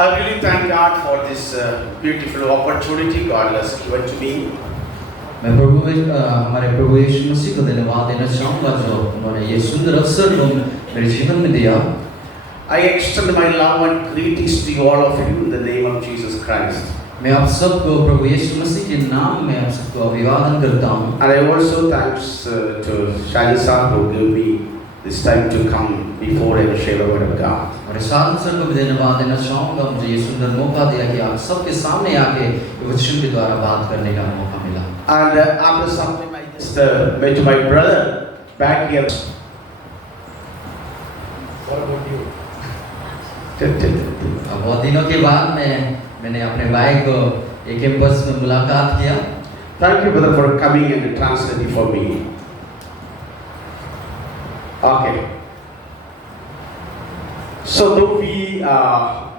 I really thank God for this beautiful opportunity God has given to me. मैं हमारे प्रभु यीशु मसीह को धन्यवाद देना चाहूँगा जो उन्होंने ये सुंदर अवसर को मेरे जीवन में दिया। I extend my love and greetings to you all of you in the name of Jesus Christ. मैं आप सबको प्रभु यीशु मसीह के नाम में आप सबको अभिवादन करता हूँ। And I also thanks to Shali sir who gave me this time to come before I share the word of God. और साधन सर को भी धन्यवाद देना चाहूँगा मुझे ये सुंदर मौका दिया कि आप सबके सामने आके वचन के द्वारा बात करने का मौका मिला। And after some time I just met my brother back here. What about you? बहुत दिनों के बाद मैंने अपने भाई को एक कैंपस में मुलाकात किया। Thank you brother for coming and translating for me. Okay. So though we are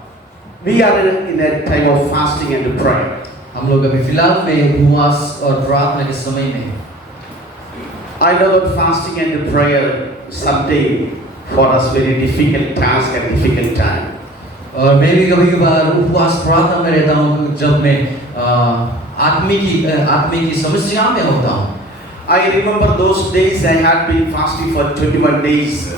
in a time of fasting and prayer. हम लोग अभी फिलहाल में उपवास और प्रार्थना के समय में I know that fasting and prayer someday for us very difficult task and difficult time. और मैं भी कभी-कभार उपवास प्रार्थना में रहता हूँ जब मैं आत्मिक की समस्या में होता हूँ। I remember those days I had been fasting for 21 days.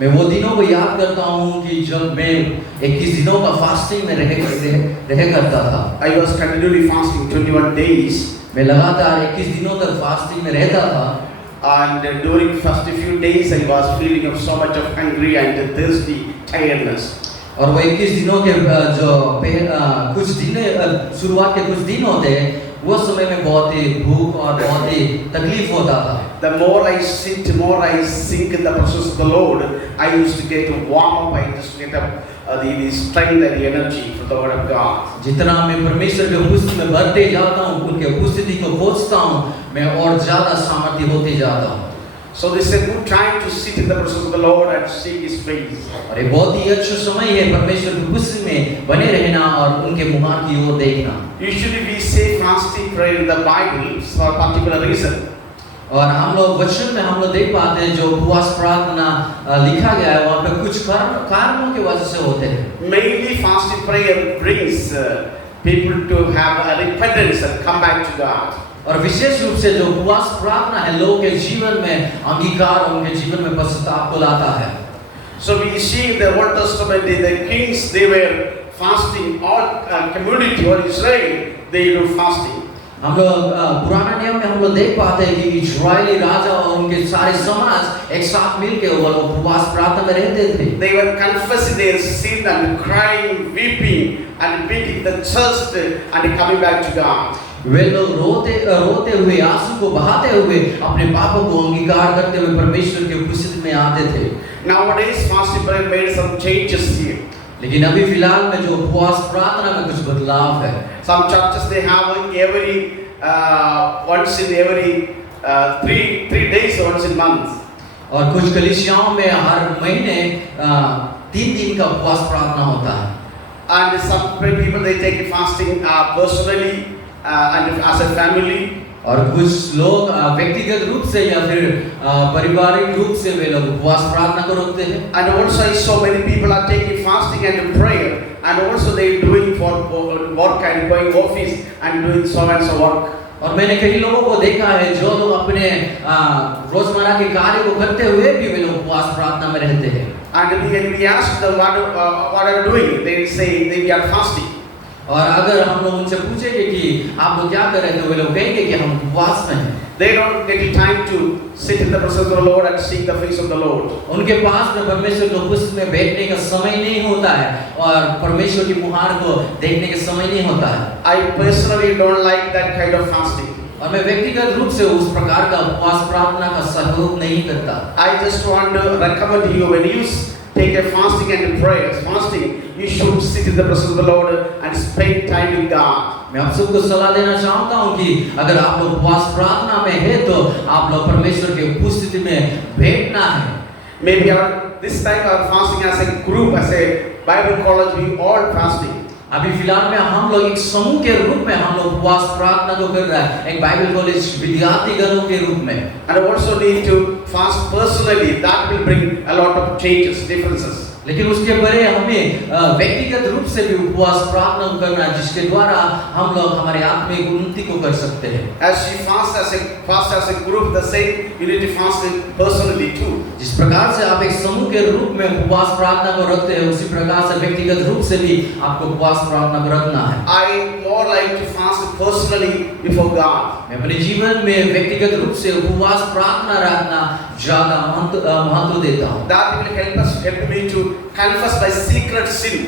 मैं वो दिनों को याद करता हूँ कि जब मैं 21 दिनों का फास्टिंग में रह करता था। I was continually fasting 21 days. मैं लगातार 21 दिनों तक फास्टिंग में रहता था। And during first few days I was feeling of so much of hungry and thirsty tiredness. और वो 21 दिनों के कुछ दिन शुरुआत के कुछ दिन होते हैं वो समय में बहुत ही भूख और बहुत ही तकलीफ होता था। The more I sit, more I sink in the presence of the Lord. I used to get warm up. I used to get up the strength and the energy for the word of God. जितना मैं परमेश्वर के उपस्थिति में बढ़ते जाता हूँ, उनके उपस्थिति को खोजता हूँ, मैं और ज़्यादा सामर्थ्य होते जाता हूँ। So this is a good time to sit in the presence of the Lord and seek His face. और ये बहुत ही अच्छा समय है परमेश्वर की उपस्थिति में बने रहना और उनके मुहार की ओर देखना। Usually we say fasting prayer in the Bible for a particular reason. और हम लोग वचन में हम लोग देख पाते हैं जो उपवास प्रार्थना लिखा गया है वहाँ पे कुछ कारणों की वजह से होते हैं। Mainly fasting prayer brings people to have a repentance and come back to God. और विशेष रूप से जो उपवास प्रार्थना है लोगों के जीवन में अंगीकार और उनके जीवन में पश्चाताप को लाता है। So we see in the Old Testament the kings they were fasting, all community or Israel they do fasting. हम लोग पुराना नियम में हम लोग देख पाते हैं कि इजरायली राजा और उनके सारे समाज एक साथ मिलकर वो उपवास प्रार्थना में रहते थे। They were confessing their sin and crying, weeping and beating the chest and coming back to God. वे लोग रोते हुए आंसू को बहाते हुए अपने पापों को अंगीकार करते हुए परमेश्वर के उपस्थिति में आते थे। Nowadays fasting prayer made some changes here. लेकिन अभी फिलहाल में जो उपवास प्रार्थना में कुछ बदलाव है। Some churches they have once in every 3 days once in month. और कुछ कलीसियाओं में हर महीने 3 दिन का उपवास प्रार्थना होता है। And some people they take fasting personally and as a family. और कुछ लोग व्यक्तिगत रूप से या फिर पारिवारिक रूप से वे लोग उपवास प्रार्थना को रखते हैं। And also so many people are taking fasting and prayer and also they doing for work and going office and doing so and so work. और मैंने कई लोगों को देखा है जो लोग अपने रोजमर्रा के कार्य को करते हुए भी वे लोग उपवास प्रार्थना में रहते हैं। And when we ask them what are you doing, they say they are fasting. और अगर हम लोग उनसे पूछेंगे कि आप लोग क्या कर रहे थे, वे लोग कहेंगे कि हम उपवास में हैं। They don't get time to sit in the presence of the Lord and seek the face of the Lord. उनके पास में परमेश्वर के उपस्थिति में बैठने का समय नहीं होता है और परमेश्वर की मुहार को देखने का समय नहीं होता है। I personally don't like that kind of fasting. और मैं व्यक्तिगत रूप से उस प्रकार का उपवास प्रार्थना का सहयोग नहीं करता। I just want to recommend you when you take a fasting and prayers, fasting, you should sit in the presence of the Lord and spend time with God. मैं आप सबको सलाह देना चाहता हूँ कि अगर आप लोग उपवास प्रार्थना में हैं तो आप लोग परमेश्वर के उपस्थिति में बैठना है। Maybe this time our fasting as a group, as a Bible college, we all fasting. अभी फिलहाल में हम लोग एक समूह के रूप में हम लोग उपवास प्रार्थना को कर रहा है, एक बाइबल कॉलेज विद्यार्थीगणों के रूप में। And also need to fast personally. That will bring a lot of changes, differences. लेकिन उसके परे हमें व्यक्तिगत रूप से भी उपवास प्रार्थना करना, जिसके द्वारा हम लोग हमारे आत्मिक उन्नति को कर सकते हैं। As we fast as a group, the same you need to fast it personally too. जिस प्रकार से आप एक समूह के रूप में उपवास प्रार्थना को रखते हैं, उसी प्रकार से व्यक्तिगत रूप से भी आपको उपवास प्रार्थना को रखना है। I more like to fast personally before God. मैं अपने जीवन में व्यक्तिगत रूप से उपवास प्रार्थना रखना ज्यादा महत्व देता हूँ। That will help me to confess my secret sin.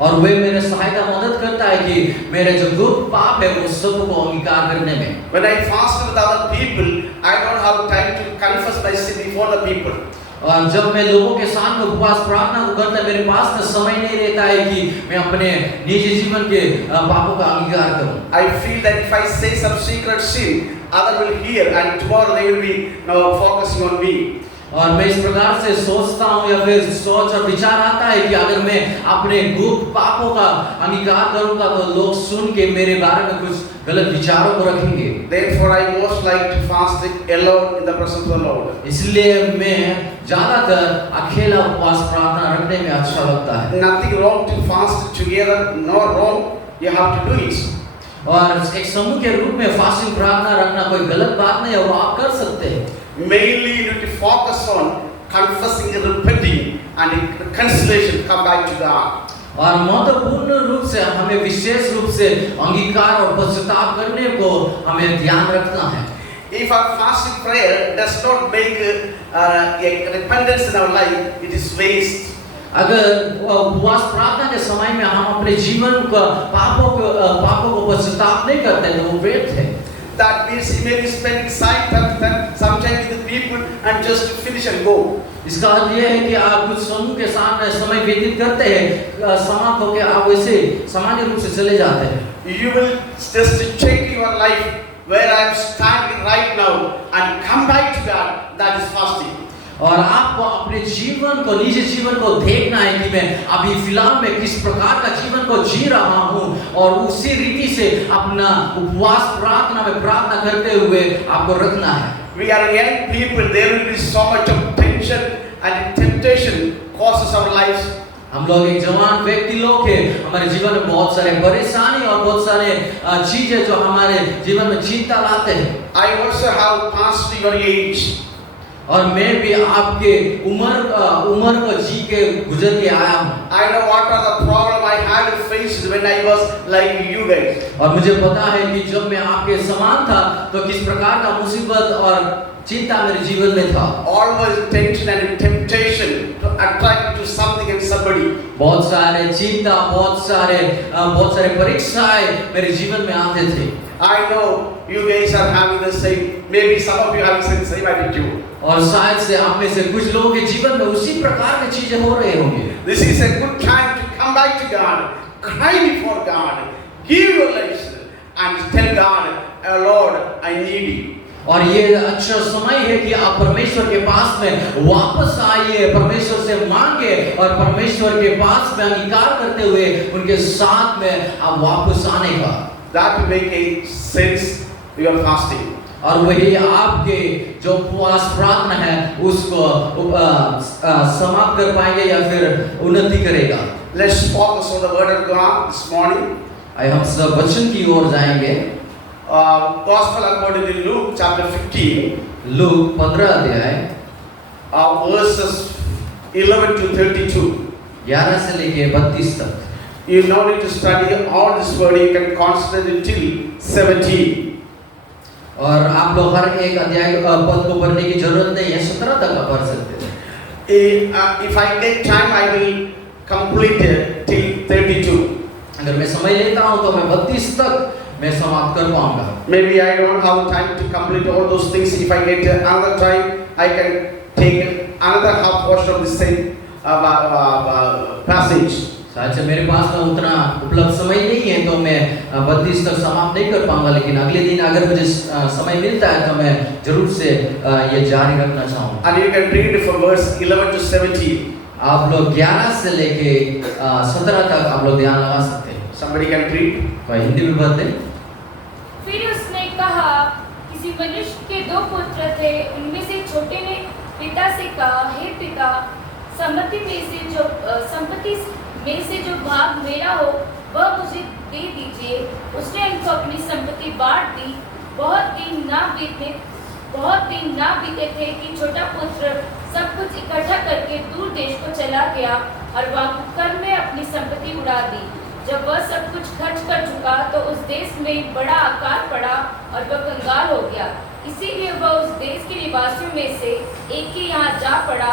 और वे मेरे सहायता मदद करता है कि मेरे जो गुप्त पाप है वो सब को अंगीकार करने में। When I fast with other people, I don't have time to confess my sin before the people. और जब मैं लोगों के सामने उपवास प्रार्थना को करता, मेरे पास में समय नहीं रहता है कि मैं अपने निजी जीवन के पापों का अंगीकार करूं। I feel that if I say some secret sin, others will hear and tomorrow they will be focusing on me. और मैं इस प्रकार से सोचता हूँ या फिर सोच और विचार आता है कि अगर मैं अपने गुप्त पापों का अंगीकार करूंगा तो लोग सुन के मेरे बारे में कुछ गलत विचारों को रखेंगे। Therefore, I most like to fast it alone in the presence of the Lord. इसलिए मैं ज्यादातर अकेला उपवास प्रार्थना रखने में अच्छा लगता है। Nothing wrong to fast together, no wrong. You have to do it. और एक समूह के रूप में फास्टिंग प्रार्थना रखना कोई गलत बात नहीं है, वो आप कर सकते हैं। Mainly, you need to focus on confessing and repenting and reconciliation. Come back to God. और महत्वपूर्ण रूप से हमें विशेष रूप से अंगीकार और पश्चाताप करने को हमें ध्यान रखना है। If our fasting prayer does not make a repentance in our life, it is waste. अगर उपवास प्रार्थना के समय में हम अपने जीवन का पापों को पश्चाताप नहीं करते तो वो व्यर्थ है। That means he may be spending some time with the people and just finish and go. इसका अर्थ ये है कि आप कुछ समूह के सामने समय व्यतीत करते हैं, समाप्त होकर आप वैसे सामान्य रूप से चले जाते हैं। You will just check your life where I am standing right now and come back to God. That is fasting. और आपको अपने जीवन को, निजी जीवन को देखना है कि मैं अभी फिलहाल में किस प्रकार का जीवन को जी रहा हूँ और उसी रीति से अपना उपवास प्रार्थना में प्रार्थना करते हुए आपको रखना है। We are young people. There will be so much of tension and temptation causes our lives. हम लोग एक जवान व्यक्ति लोग हैं, हमारे जीवन में बहुत सारे परेशानी और बहुत सारे चीजें जो हमारे जीवन में चिंता लाते हैं। I also have passed your age. और मैं भी आपके उम्र को जी के गुजर के आया हूँ। I know what are the problem I had faced when I was like you guys. और मुझे पता है कि जब मैं आपके समान था तो किस प्रकार का मुसीबत और चिंता मेरे जीवन में था। Always tension and temptation to attract to something and somebody. बहुत सारे चिंता, बहुत सारे परीक्षाएं मेरे जीवन में आते थे। I know you guys are having the same. Maybe some of you having the same attitude. और शायद से आप में से कुछ लोगों के जीवन में उसी प्रकार की चीजें हो रही होंगी। This is a good time to come back to God, cry before God, give your life and tell God, oh Lord, I need you. और ये अच्छा समय है कि आप परमेश्वर के पास में वापस आइए, परमेश्वर से मांगे और परमेश्वर के पास में अंगीकार करते हुए उनके साथ में आप वापस आने का। That will make a sense you are fasting. और वही आपके जो उपवास प्रार्थना है उसको समाप्त कर पाएंगे या फिर उन्नति करेगा। Let's focus on the word of God this morning. आइए हम सब वचन की ओर जाएंगे। Gospel according to Luke chapter 15. Look 15 अध्याय verses 11 to 32. 11 से लेके 32 तक। You don't need to study all this word. You can concentrate until 17. और आप लोग हर एक अध्याय पद को पढ़ने की जरूरत नहीं है, 17 तक आप पढ़ सकते हैं। If I get time, I will complete it till 32. अगर मैं समय लेता हूँ तो मैं 32 तक मैं समाप्त कर पाऊंगा। Maybe I don't have time to complete all those things. If I get another time, I can take another half portion of the same passage. शायद से मेरे पास में उतना उपलब्ध समय नहीं है तो मैं 32 तक समाप्त नहीं कर पाऊंगा, लेकिन अगले दिन अगर मुझे समय मिलता है तो मैं जरूर से ये जारी रखना चाहूँगा। And you can read from verse 11 to 17. आप लोग 11 से लेके 17 तक आप लोग ध्यान लगा सकते हैं। Somebody can read. कोई हिंदी में बात है? फिर उसने कहा, किसी मनुष्य के 2 पुत्र थे। उनमें से छोटे ने पिता से कहा, हे पिता, संपत्ति में से जो भाग मेरा हो वह मुझे दे दीजिए। उसने उनको अपनी संपत्ति बांट दी। बहुत दिन ना बीते थे कि छोटा पुत्र सब कुछ इकट्ठा करके दूर देश को चला गया और वहाँ कुकर में अपनी संपत्ति उड़ा दी। जब वह सब कुछ खर्च कर चुका तो उस देश में बड़ा अकाल पड़ा और वह कंगाल हो गया। इसीलिए वह उस देश के निवासियों में से एक के यहाँ जा पड़ा।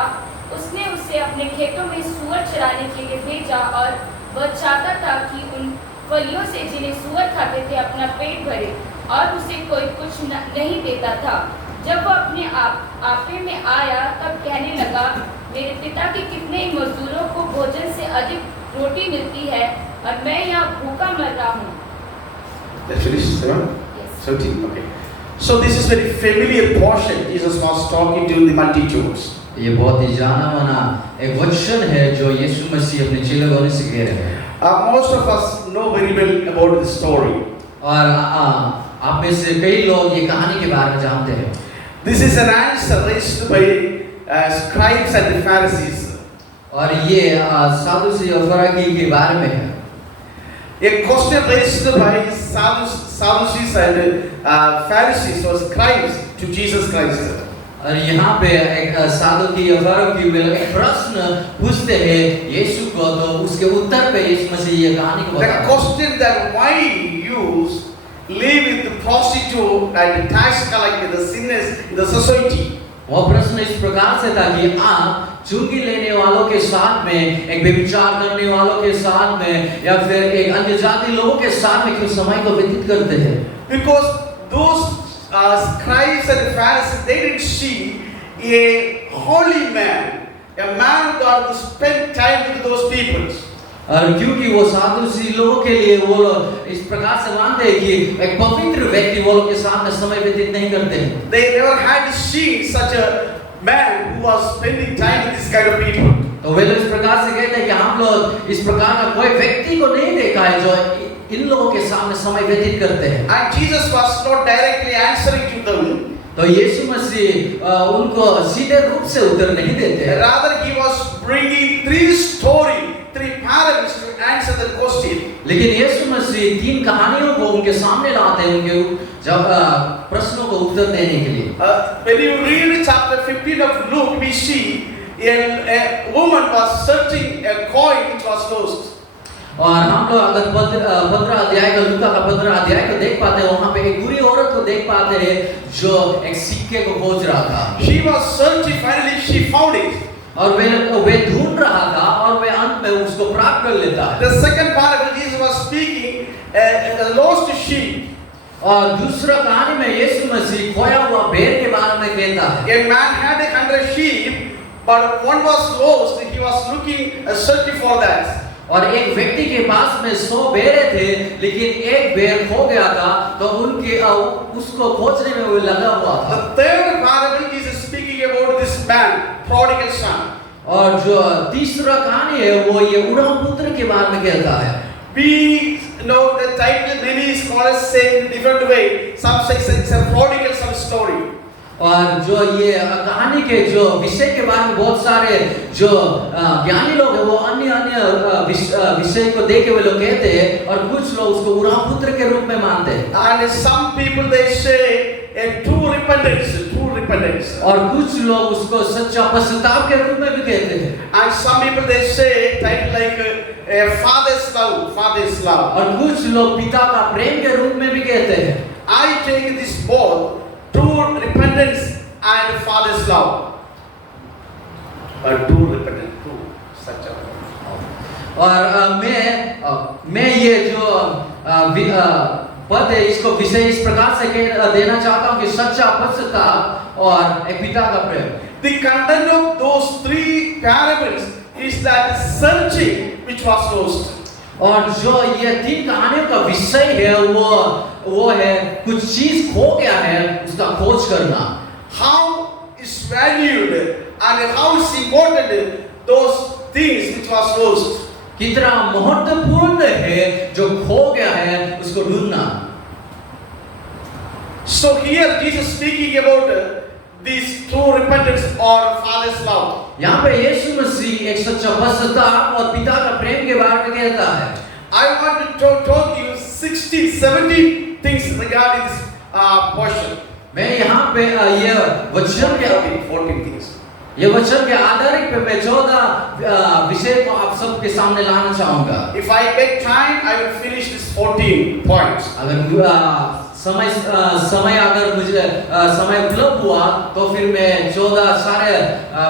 उसने उसे अपने खेतों में सूअर चराने के लिए भेजा और वह चाहता था कि उन फलियों से जिन्हें सूअर खाते थे अपना पेट भरे, और उसे कोई कुछ नहीं देता था। जब वह अपने आपे में आया तब कहने लगा, मेरे पिता के कितने ही मजदूरों को भोजन से अधिक रोटी मिलती है और मैं यहाँ भूखा मर रहा हूँ। Let's finish, Yes. 17. Okay. So this is very familiar portion. Jesus was talking to the multitudes. ये बहुत ही जाना माना एक वचन है जो यीशु मसीह अपने चेलों से कह रहे हैं। Most of us know very well about this story. और आप में से कई लोग ये कहानी के बारे में जानते हैं। This is an answer raised by scribes and the Pharisees. और ये सादुसी और फरीसी के बारे में है। A question raised by Sadducees and Pharisees or scribes to Jesus Christ. और यहाँ पे एक सादुकी और फरीसी में एक प्रश्न पूछते हैं यीशु को, तो उसके उत्तर पे यीशु मसीह ये कहानी को बताते हैं। The question that why you live with the prostitute and the tax collector, the sinners in the society. वो प्रश्न इस प्रकार से था कि आप चुंगी लेने वालों के साथ में, एक व्यभिचार करने वालों के साथ में, या फिर एक अन्य जाति लोगों के साथ में क्यों समय को व्यतीत करते हैं? Because those scribes and Pharisees, they didn't see a holy man, a man of God who spent time with those people. और क्योंकि वो सादुसी लोगों के लिए वो लोग इस प्रकार से मानते हैं कि एक पवित्र व्यक्ति वो लोग के साथ में समय व्यतीत नहीं करते हैं। They never had seen such a man who was spending time with this kind of people. तो वे लोग इस प्रकार से कहते हैं कि हम लोग इस प्रकार का कोई व्यक्ति को नहीं देखा है जो इन लोगों के सामने समय व्यतीत करते हैं। And Jesus was not directly answering to them. तो यीशु मसीह उनको सीधे रूप से उत्तर नहीं देते। Rather, he was bringing three parables to answer the question. लेकिन यीशु मसीह तीन कहानियों को उनके सामने लाते हैं उनके जब प्रश्नों को उत्तर देने के लिए। When you read chapter 15 of Luke, we see a woman was searching a coin which was lost. और हम लोग अगर 15 अध्याय का लूका का 15 अध्याय को देख पाते हैं, वहाँ पे एक बुरी औरत को देख पाते हैं जो एक सिक्के को खोज रहा था। She was searching, finally she found it. और वे ढूंढ रहा था और वे अंत में उसको प्राप्त कर लेता है। The second parable Jesus was speaking a lost sheep. और दूसरा कहानी में यीशु मसीह खोया हुआ भेड़ के बारे में कहता है। A man had 100 sheep, but one was lost. He was looking, searching for that. और एक व्यक्ति के पास में 100 भेड़े थे, लेकिन एक भेड़ खो गया था, तो उनके उसको खोजने में वो लगा हुआ था। The third parable Jesus speaking about this man, prodigal son. और जो तीसरा कहानी है वो ये उड़ाऊ पुत्र के बारे में कहता है। We know the title, many scholars say in different way. Some say it's a prodigal son story. और जो ये कहानी के जो विषय के बारे में बहुत सारे जो ज्ञानी लोग हैं वो अन्य विषय को देख के वे लोग कहते हैं, और कुछ लोग उसको उड़ाऊ पुत्र के रूप में मानते हैं। And some people they say a true repentance. और कुछ लोग उसको सच्चा पश्चाताप के रूप में भी कहते हैं। And some people they say title like a father's love. और कुछ लोग पिता का प्रेम के रूप में भी कहते हैं। I take this both true repentance and father's love. True repentance, true such a. और मैं ये जो पद है इसको विषय इस प्रकार से देना चाहता हूँ कि सच्चा पश्चाताप और एक पिता का प्रेम। The content of those three parables is that searching which was lost. और जो ये तीन कहानियों का विषय है वो है कुछ चीज खो गया है उसका खोज करना। How is valued and how is important those things which was lost. कितना महत्वपूर्ण है जो खो गया है उसको ढूंढना। So here Jesus speaking about this true repentance or Father's love. यहाँ पे यीशु मसीह एक सच्चा पश्चाताप और पिता का प्रेम के बारे में कहता है। I want to talk you 16, 17 things regarding this portion. मैं यहाँ पे ये वचन के 14 things. ये वचन के आधारित पे मैं 14 विषय को आप सबके सामने लाना चाहूँगा। If I get time, I will finish this 14 points. अगर समय अगर मुझे समय उपलब्ध हुआ तो फिर मैं 14 सारे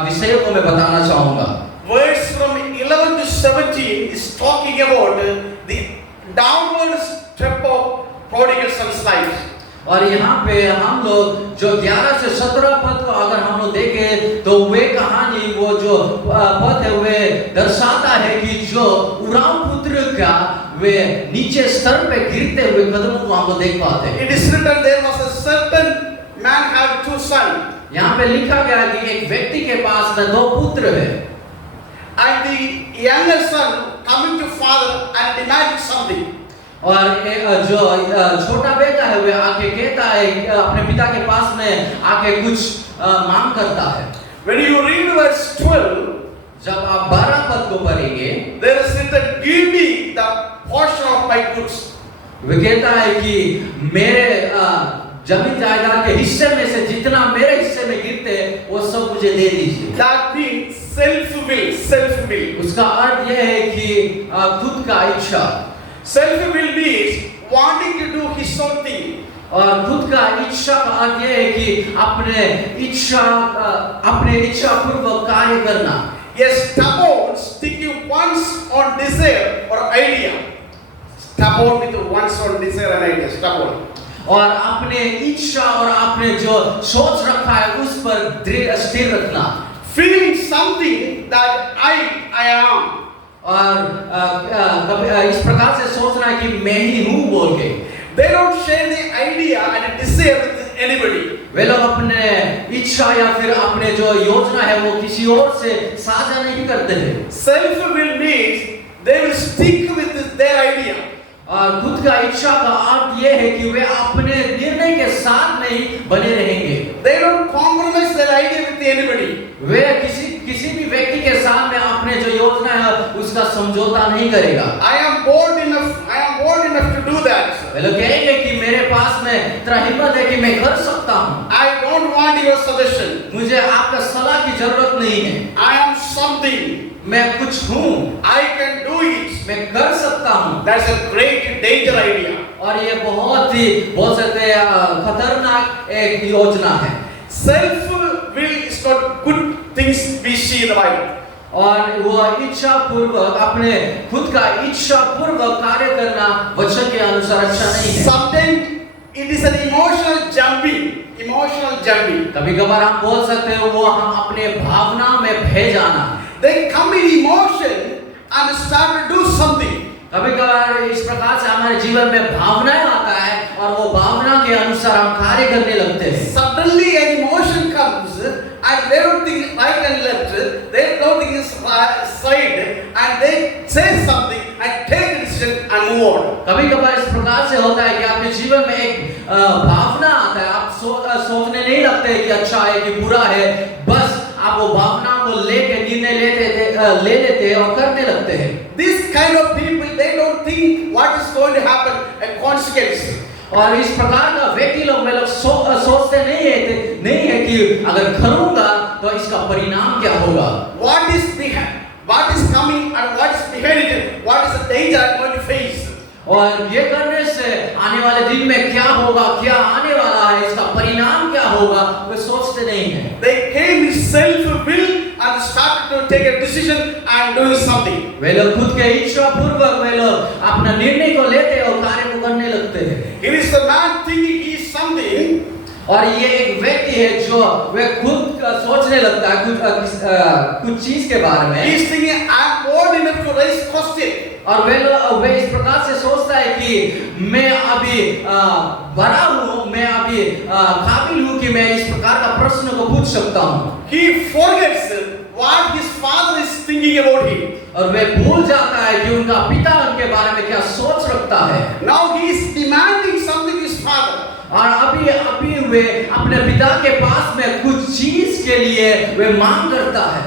विषयों को मैं बताना चाहूँगा। Verse from 11 to 17 is talking about the downward step of prodigal son's life. और यहाँ पे हम लोग जो 11 से 17 पद को अगर हम लोग देखें तो वे कहानी वो जो पद है वे दर्शाता है कि जो उराम पुत्र का वे नीचे स्तर पे गिरते हुए कदमों को हम लोग देख पाते हैं। It is written there was a certain man had 2 sons. यहाँ पे लिखा गया कि एक व्यक्ति के पास में 2 पुत्र है। And the younger son coming to father and demanding something. और जो छोटा बेटा है वे आके कहता है अपने पिता के पास में आके कुछ मांग करता है। When you read verse 12, जब आप 12 पद को पढ़ेंगे there is written, give me the portion of my goods. वे कहता है कि मेरे जमीन जायदाद के हिस्से में से जितना मेरे हिस्से में गिरते वो सब मुझे दे दीजिए। That means self-will, self-will. उसका अर्थ यह है कि खुद का इच्छा। Self-will means wanting to do his own thing. और खुद का इच्छा का अर्थ यह है कि अपने इच्छा पूर्वक कार्य करना। Yes, stubborn, sticking once on desire or idea. Stubborn with once on desire and idea. Stubborn. और अपने इच्छा और अपने जो सोच रखा है उस पर स्थिर रखना। Feeling something that I am. और इस प्रकार से सोचना है कि मैं ही हूँ बोल के। They don't share the idea and desire with anybody. वे लोग अपने इच्छा या फिर अपने जो योजना है वो किसी और से साझा नहीं करते हैं। Self-will means they will stick with their idea. और खुद का इच्छा का अर्थ ये है कि वे अपने निर्णय के साथ में ही बने रहेंगे। They don't compromise their idea with anybody. वे किसी भी व्यक्ति के साथ में अपने जो योजना है उसका समझौता नहीं करेगा। I am bold enough to do that. वे लोग कहेंगे कि मेरे पास में इतना हिम्मत है कि मैं कर सकता हूँ। I don't want your suggestion. मुझे आपका सलाह की जरूरत नहीं है। I am something. मैं कुछ हूँ। I can do it. मैं कर सकता हूँ। That's a great danger idea. और ये बहुत ही बोल सकते हैं खतरनाक एक योजना है। Self-will is not good things we see in the Bible. और वो इच्छा पूर्वक अपने खुद का इच्छा पूर्वक कार्य करना वचन के अनुसार अच्छा नहीं है। Sometimes it is an emotional jumping. कभी-कभार हम बोल सकते हैं वो हम अपने भावना में बह जाना। They come in emotion and start to do something. कभी-कभार इस प्रकार से हमारे जीवन में भावनाएं आता है और वो भावना के अनुसार हम कार्य करने लगते हैं। Suddenly an emotion comes and they don't think right and left, they don't think side, and they say something and take a decision and move on. कभी-कभार इस प्रकार से होता है कि आपके जीवन में एक भावना आता है, आप सोचने नहीं लगते कि अच्छा है कि बुरा है, बस आप वो भावना को लेके निर्णय ले लेते और करने लगते हैं। This kind of people, they don't think what is going to happen and consequence. और इस प्रकार का व्यक्ति लोग सोचते नहीं है कि अगर करूंगा तो इसका परिणाम क्या होगा। What is coming and what is behind it? What is the danger I'm going to face? और ये करने से आने वाले दिन में क्या होगा, क्या आने वाला है, इसका परिणाम क्या होगा, वे सोचते नहीं हैं। They came with self-will and started to take a decision and do something. वे लोग खुद के इच्छा पूर्वक वे लोग अपना निर्णय को लेते और कार्य को करने लगते हैं। Here is the man thinking he is something. और ये एक व्यक्ति है जो वे खुद सोचने लगता है कुछ चीज के बारे में। He is thinking I am bold enough to raise question. और वे इस प्रकार से सोचता है कि मैं अभी बड़ा हूँ, मैं अभी काबिल हूँ कि मैं इस प्रकार का प्रश्न को पूछ सकता हूँ। He forgets what his father is thinking about him. और वे भूल जाता है कि उनका पिता उनके बारे में क्या सोच रखता है। Now he is demanding something his father. और अभी वे अपने पिता के पास में कुछ चीज के लिए वे मांग करता है।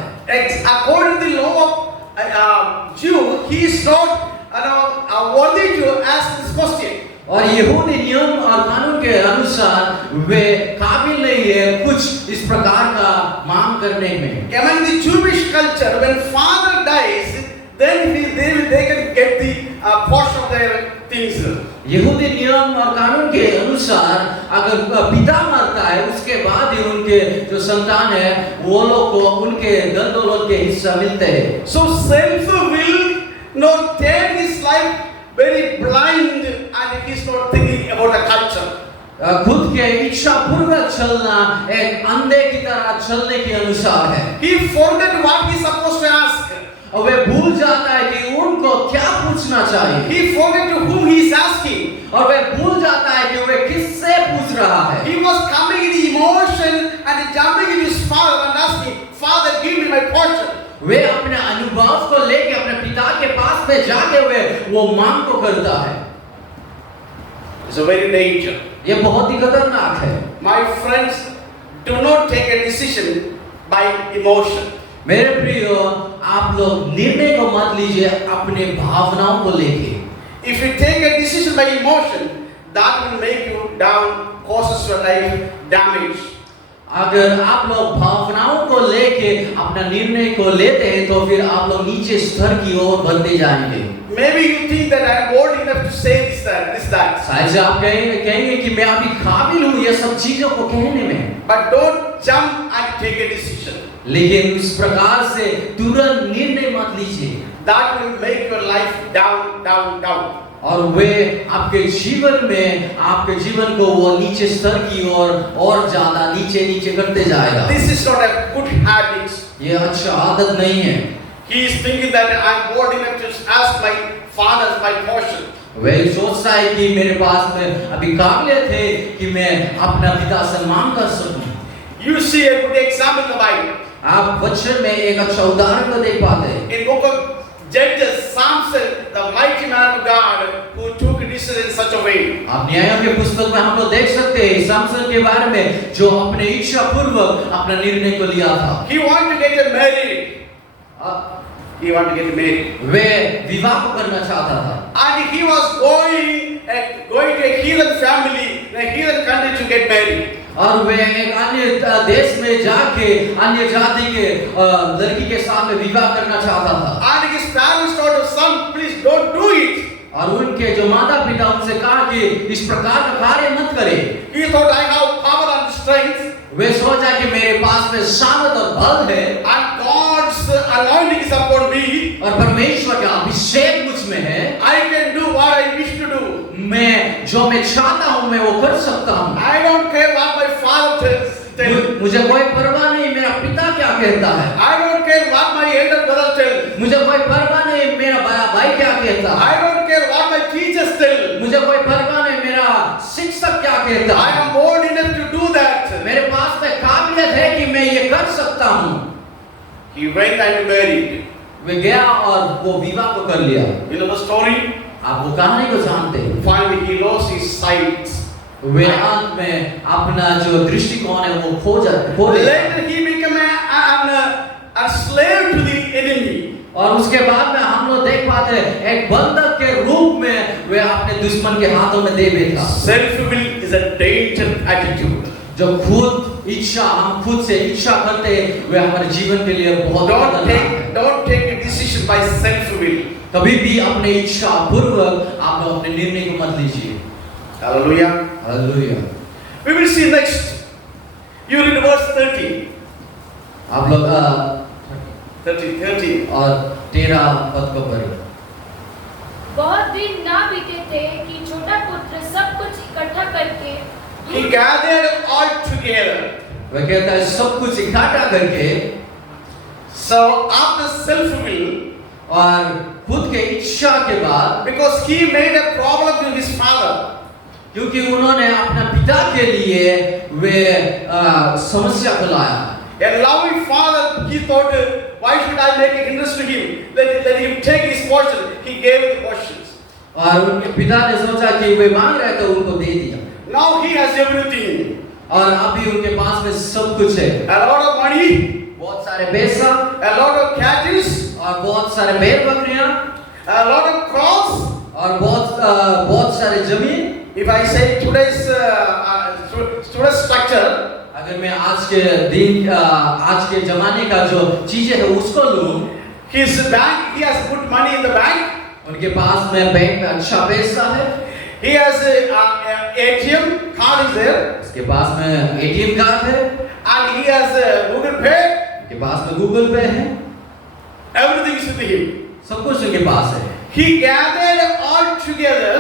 According to the law of Jew, he is not worthy to ask this question. और यहूदी नियम और कानून के अनुसार वे काबिल नहीं है कुछ इस प्रकार का मांग करने में। Among the Jewish culture, when father dies, then they can get the portion of their things. यहूदी नियम और कानून के अनुसार अगर पिता मरता है उसके बाद ही उनके जो संतान है वो लोग को उनके धन दौलत के हिस्सा मिलते हैं। So self will not take his life very blind and he is not thinking about the culture. खुद के इच्छा पूर्वक चलना एक अंधे की तरह चलने के अनुसार है। He forget what he is supposed to ask. और वे भूल जाता है कि उनको क्या पूछना चाहिए। He forget to whom he is asking. और वे भूल जाता है कि वे किससे पूछ रहा है। He was coming in the emotion and jumping into his father and asking, Father, give me my portion. वे अपने अनुभव को लेके अपने पिता के पास में जाके हुए वो मांग को करता है। It's a very danger. ये बहुत ही खतरनाक है। My friends, do not take a decision by emotion. मेरे प्रियो, आप लोग निर्णय को मत लीजिए अपने भावनाओं को लेके। If you take a decision by emotion, that will make you down, causes your life damage. अगर आप लोग भावनाओं को लेके अपना निर्णय को लेते हैं तो फिर आप लोग नीचे स्तर की ओर बढ़ते जाएंगे। Maybe you think that I am old enough to say this, that. शायद आप कहेंगे कि मैं अभी काबिल हूँ ये सब चीजों को कहने में। But don't jump and take a decision. लेकिन इस प्रकार से तुरंत निर्णय मत लीजिए। That will make your life down. और वे आपके जीवन को वो नीचे स्तर की ओर और ज्यादा नीचे करते जाएगा। This is not a good habit. ये अच्छा आदत नहीं है। He is thinking that I am old enough to ask my father my portion. वे सोचता है कि मेरे पास में अभी काबिलियत है कि मैं अपना पिता से मांग कर सकूं। You see a good example in the Bible. आप वचन में एक अच्छा उदाहरण को देख पाते हैं। In book of Judges, Samson, the mighty man of God, who took decision in such a way. आप न्यायों के पुस्तक में हम लोग देख सकते हैं सामसन के बारे में जो अपने इच्छा पूर्वक अपना निर्णय को लिया था। He wanted to get married. वे विवाह को करना चाहता था। And he was going to a heathen family, a heathen country to get married. और वे एक अन्य देश में जाके अन्य जाति के लड़की के साथ में विवाह करना चाहता था। And his parents told his son, please don't do it. और उनके जो माता पिता उनसे कहा कि इस प्रकार का कार्य मत करें। He thought I have power and strength. वे सोचा कि मेरे पास में सामर्थ और बल है। And God's anointing is upon me. और परमेश्वर का अभिषेक मुझ में है। I can do what I wish to do. मैं जो मैं चाहता हूँ मैं वो कर सकता हूँ। I don't care what my father tells. मुझे कोई परवाह नहीं मेरा पिता क्या कहता है। I don't care what my elder brother tells. मुझे कोई परवाह नहीं मेरा बड़ा भाई क्या कहता है। I don't care what my teachers tell. मुझे कोई परवाह नहीं मेरा शिक्षक क्या कहता I है। am old enough to do that. मेरे पास में काबिलियत है कि मैं ये कर सकता हूँ। He went and married. वे गया और वो विवाह को कर लिया। You know the story? आप वो कहानी को जानते हैं। Finally he lost his sight. वे अंत में अपना जो दृष्टिकोण है वो खो देता। Later he became a slave to the enemy. और उसके बाद में हम लोग देख पाते हैं एक बंधक के रूप में वे अपने दुश्मन के हाथों में दे बैठा। Self will is a dangerous attitude. जो हम खुद से इच्छा करते हैं वे हमारे जीवन के लिए बहुत खतरनाक है। Don't take a decision by self will. कभी भी अपने इच्छा पूर्वक आप लोग अपने निर्णय को मत लीजिए। Hallelujah. Hallelujah. We will see next. You read verse 30. आप लोग 30. और 13 पद को पढ़िए। बहुत दिन ना बीते थे कि छोटा पुत्र सब कुछ इकट्ठा करके He gathered all together. वह कहता है सब कुछ इकट्ठा करके So after self will, और खुद के इच्छा के बाद because he made a problem to his father. क्योंकि उन्होंने अपने पिता के लिए वे समस्या को लाया। A loving father, he thought, why should I make a hindrance to him? Let him take his portion. He gave the portions. और उनके पिता ने सोचा कि वे मांग रहे तो उनको दे दिया। Now he has everything. और अभी उनके पास में सब कुछ है, a lot of money, बहुत सारे पैसा a lot of cattle, और बहुत सारे भेड़ बकरियां a lot of crops. और बहुत सारे जमीन। If I say today's structure, अगर मैं आज के दिन आज के जमाने का जो चीजें है उसको लूं, his bank, he has put money in the bank. उनके पास में बैंक में अच्छा पैसा है, He has a ATM card is there, उसके पास में एटीएम कार्ड है, and he has a Google Pay. उनके पास में गूगल पे है, Everything is with him. सब कुछ उनके पास है। He gathered all together.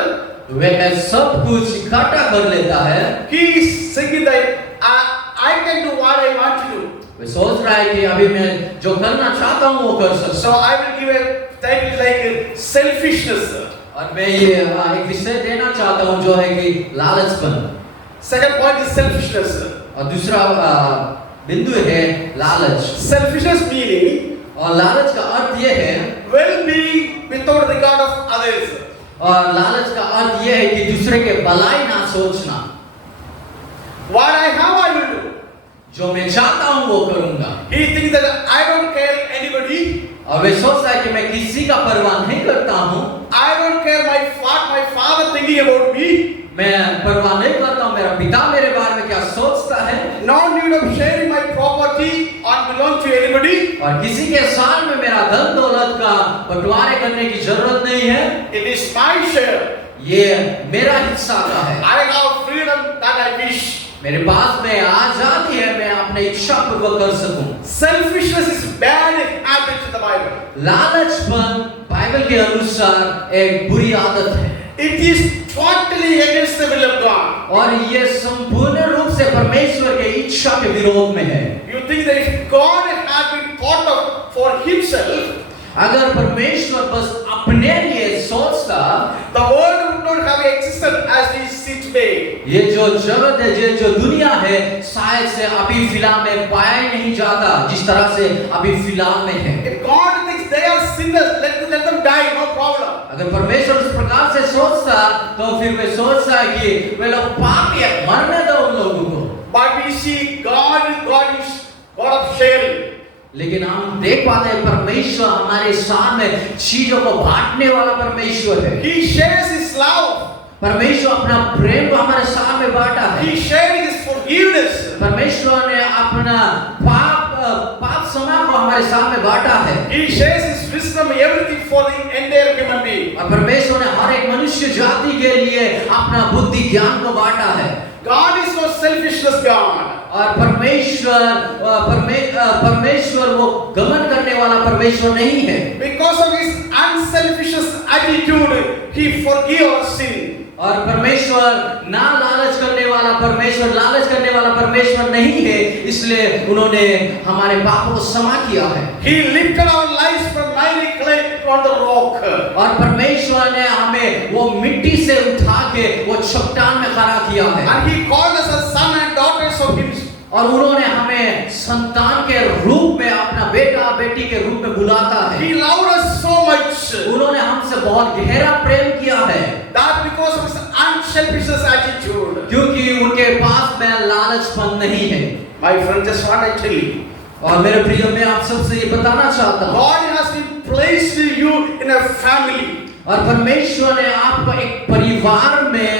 वह सब कुछ इकट्ठा कर लेता है। He is thinking that I can do what I want to do. वह सोच रहा है कि अभी मैं जो करना चाहता हूँ वो कर सकता So I will give a title like selfishness. हूँ। और मैं ये एक विषय देना चाहता हूँ जो है कि लालचपन। Second point is selfishness. और दूसरा बिंदु है लालच। Selfishness meaning और लालच का अर्थ ये है, well-being without regard of others. और लालच का अर्थ ये है कि दूसरे के भलाई ना सोचना। What I have, I will do. जो मैं चाहता हूँ वो करूँगा। He thinks that I don't care anybody. और वे सोचता है कि मैं किसी का परवाह नहीं करता हूँ। I don't care my father thinking about me. मैं परवाह नहीं करता हूँ मेरा पिता मेरे बारे में क्या सोचता है। No need of sharing my property or belong to anybody. और किसी के साथ में मेरा धन दौलत का बंटवारे करने की जरूरत नहीं है। It is my share. ये मेरा हिस्सा का है। I have freedom that I wish. मेरे पास में आजादी है, मैं अपने इच्छा पूर्वक कर सकूं। Selfishness is bad habit in the Bible. लालचपन बाइबल के अनुसार एक बुरी आदत है। It is totally against the will of God. और ये संपूर्ण रूप से परमेश्वर के इच्छा के विरोध में है। You think that if God had been thought of for himself, अगर परमेश्वर बस अपने लिए सोचता, the world would not have existed as we see today. ये जो जगत है, ये जो दुनिया है, शायद से अभी फिलहाल में पाया ही नहीं जाता जिस तरह से अभी फिलहाल में है। If God thinks they are sinners, let them die, no problem. अगर परमेश्वर इस प्रकार से सोचता तो फिर वे सोचता कि वे लोग पापी है, मरने दो उन लोगों को। But we see God is God of sharing. लेकिन हम देख पाते हैं परमेश्वर हमारे सामने चीजों को बांटने वाला परमेश्वर है। He shares his love. परमेश्वर अपना प्रेम को हमारे सामने बांटा है। He shared his forgiveness. परमेश्वर ने अपना पाप क्षमा को हमारे सामने बांटा है। He shares his wisdom, everything for the entire human being. और परमेश्वर ने हर एक मनुष्य जाति के लिए अपना बुद्धि ज्ञान को बांटा है। God is not selfishness God. और परमेश्वर वो गमन करने वाला परमेश्वर नहीं है। Because of his unselfish attitude, he forgives our sin. और परमेश्वर ना लालच करने वाला परमेश्वर नहीं है, इसलिए उन्होंने हमारे पापों को क्षमा किया है। He lifted our lives from miry clay on the rock. और परमेश्वर ने हमें वो मिट्टी से उठा के वो चट्टान में खड़ा किया है। And he called us as sons and daughters of him. और उन्होंने हमें संतान के रूप में अपना बेटा बेटी के रूप में बुलाता है। He loved us so much. उन्होंने हमसे बहुत गहरा प्रेम किया है। That because of his unselfish attitude. क्योंकि उनके पास में लालचपन नहीं है। My friend, just what I tell you. और मेरे प्रिय, मैं आप सबसे ये बताना चाहता हूँ, God has been placed you in a family. और परमेश्वर ने आपको एक परिवार में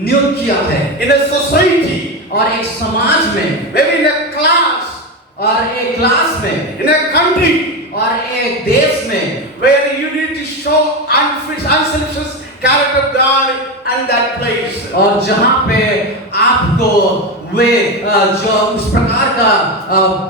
नियुक्त किया है, In a society. और एक समाज में, Maybe in a class. और एक क्लास में, In a country. और एक देश में, Where you need to show unselfish character of God and that place. और जहाँ पे आपको वे जो उस प्रकार का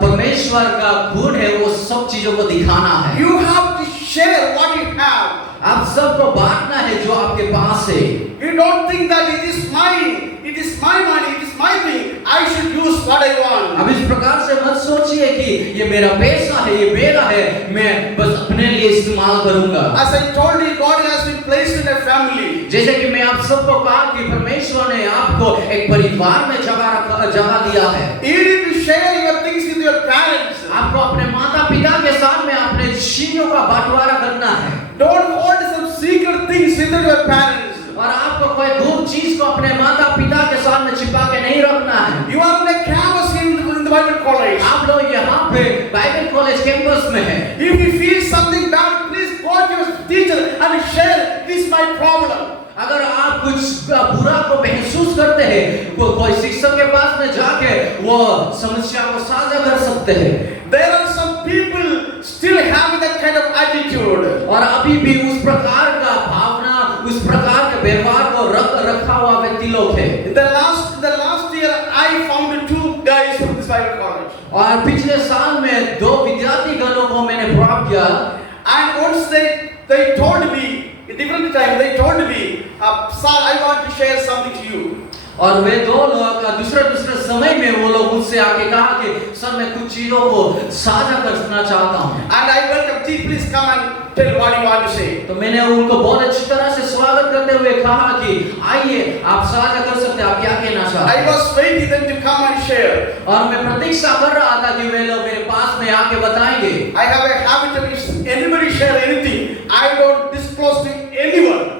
परमेश्वर का गुण है वो सब चीजों को दिखाना है। You have to share what you have. आप सबको बांटना है जो आपके पास है। You don't think that it is mine, it is my money, it is my thing. I should use what I want. अब इस प्रकार से मत सोचिए कि ये मेरा पैसा है, ये मेरा है, मैं बस अपने लिए इस्तेमाल करूंगा। As I told you, God has been placed in a family. जैसे कि मैं आप सबको कहा कि परमेश्वर ने आपको एक परिवार में जगह दिया है। You need to share your things with your parents. आपको अपने माता पिता के साथ में अपने चीजों का बंटवारा करना है। Don't hold some secret things with your parents. और आपको कोई गुप्त चीज को अपने माता पिता के सामने छिपा के नहीं रखना है। You are in a campus in the Bible college. आप लोग यहाँ पे बाइबल कॉलेज कैंपस में हैं। If you feel something bad, please go to your teacher and share, this is my problem. अगर आप कुछ बुरा को महसूस करते हैं, कोई शिक्षक के पास में जाके वो समस्या को साझा कर सकते हैं। There are some people still having that kind of attitude. और अभी भी उस प्रकार का भावना, उस प्रकार के व्यवहार को रखा हुआ व्यक्ति लोग हैं। In the last year, I found two guys from this Bible college. और पिछले साल में 2 विद्यार्थी गणों को मैंने प्राप्त किया। And once they told me, at different time they told me, sir, I want to share something to you. और वे 2 लोग दूसरे समय में वो लोग मुझसे आके कहा कि सर मैं कुछ चीजों को साझा करना चाहता हूँ। And I welcome, please come and tell what you want to say. तो मैंने उनको बहुत अच्छी तरह से स्वागत करते हुए कहा कि आइए आप साझा कर सकते हैं, आप क्या कहना चाहते हैं। I was waiting them to come and share. और मैं प्रतीक्षा कर रहा था कि वे लोग मेरे पास में आके बताएंगे। I have a habit of if anybody share anything, I don't disclose to anyone.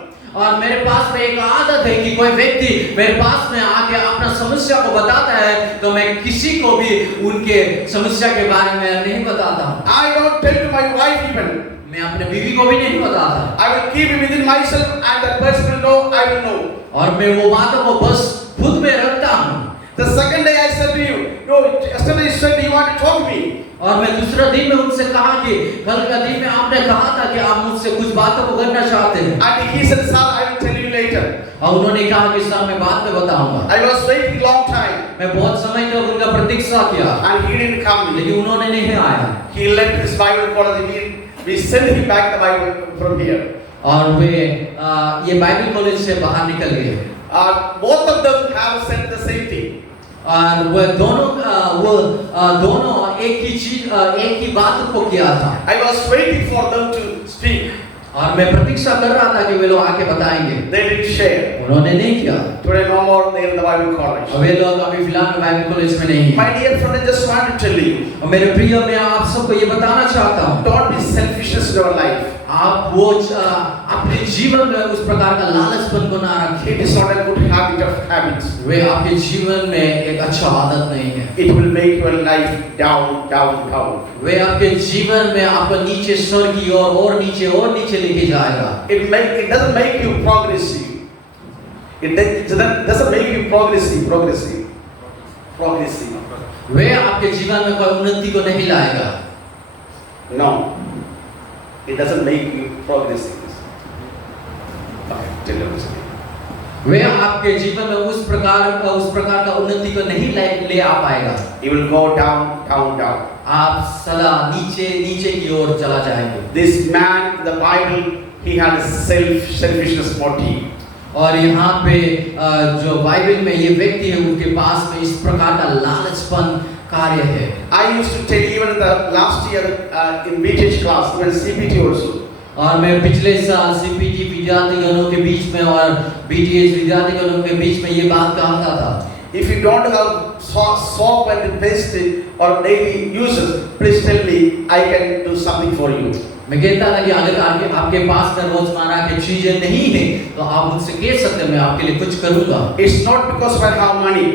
और मेरे पास में एक आदत है कि कोई व्यक्ति मेरे पास में आके अपना समस्या को बताता है तो मैं किसी को भी उनके समस्या के बारे में नहीं बताता हूँ। I don't tell to my wife even. मैं अपने बीवी को भी नहीं बताता। I will keep it within myself and that person will know, I will know. और मैं वो बातों को बस खुद में रखता हूँ। The second day I said to you, no, yesterday you said you want to talk to me. और मैं दूसरा दिन में उनसे कहा कि कल का दिन में आपने कहा था कि आप मुझसे कुछ बातों को करना चाहते हैं। And he said, sir, I will tell you later. और उन्होंने कहा कि सर मैं बाद में बताऊंगा। I was waiting long time. मैं बहुत समय तक उनका प्रतीक्षा किया। And he didn't come. लेकिन उन्होंने नहीं आया। He left his Bible college. We sent him back the Bible from here. और वे ये बाइबल कॉलेज से बाहर निकल गए। Both of them have said the same thing. और वो दोनों एक ही बात को किया था। I was waiting for them to speak. और मैं प्रतीक्षा कर रहा था कि वे लोग आके बताएंगे। They didn't share. उन्होंने नहीं किया। Today no more they in the Bible college. वे लोग अभी फिलहाल में बाइबल कॉलेज में नहीं हैं। My dear friend, I just want to tell you. और मेरे प्रिय मैं आप सबको ये बताना चाहता हूँ। Don't be selfish in your life. आप वो अपने जीवन में उस प्रकार का लालचपन को ना रखें। It is not a good habit of habits. वे आपके जीवन में एक अच्छा आदत नहीं है। It will make your life down. वे आपके जीवन में आपको नीचे स्वर की और नीचे लेके जाएगा। It doesn't make you progressive. It doesn't make you progressive. वे आपके जीवन में कोई उन्नति को नहीं लाएगा। No. It doesn't make you progressive. Okay, tell you this. वे आपके जीवन में उस प्रकार का उन्नति को नहीं ले आ पाएगा। You will go down. आप सदा नीचे की ओर चला जाएंगे। This man in the Bible, he had a selfishness motive. और यहाँ पे जो बाइबल में ये व्यक्ति है उनके पास में इस प्रकार का लालचपन कार्य है। I used to tell even in the last year in BTH class, even CPT also. और मैं पिछले साल CPT विद्यार्थीगणों के बीच में और BTH विद्यार्थीगणों के बीच में ये बात कहता था। If you don't have soap and paste or daily uses, please tell me, I can do something for you. मैं कहता था कि अगर आपके पास में रोजमर्रा की चीजें नहीं है तो आप मुझसे कह सकते हैं मैं आपके लिए कुछ करूँगा। It's not because I have money.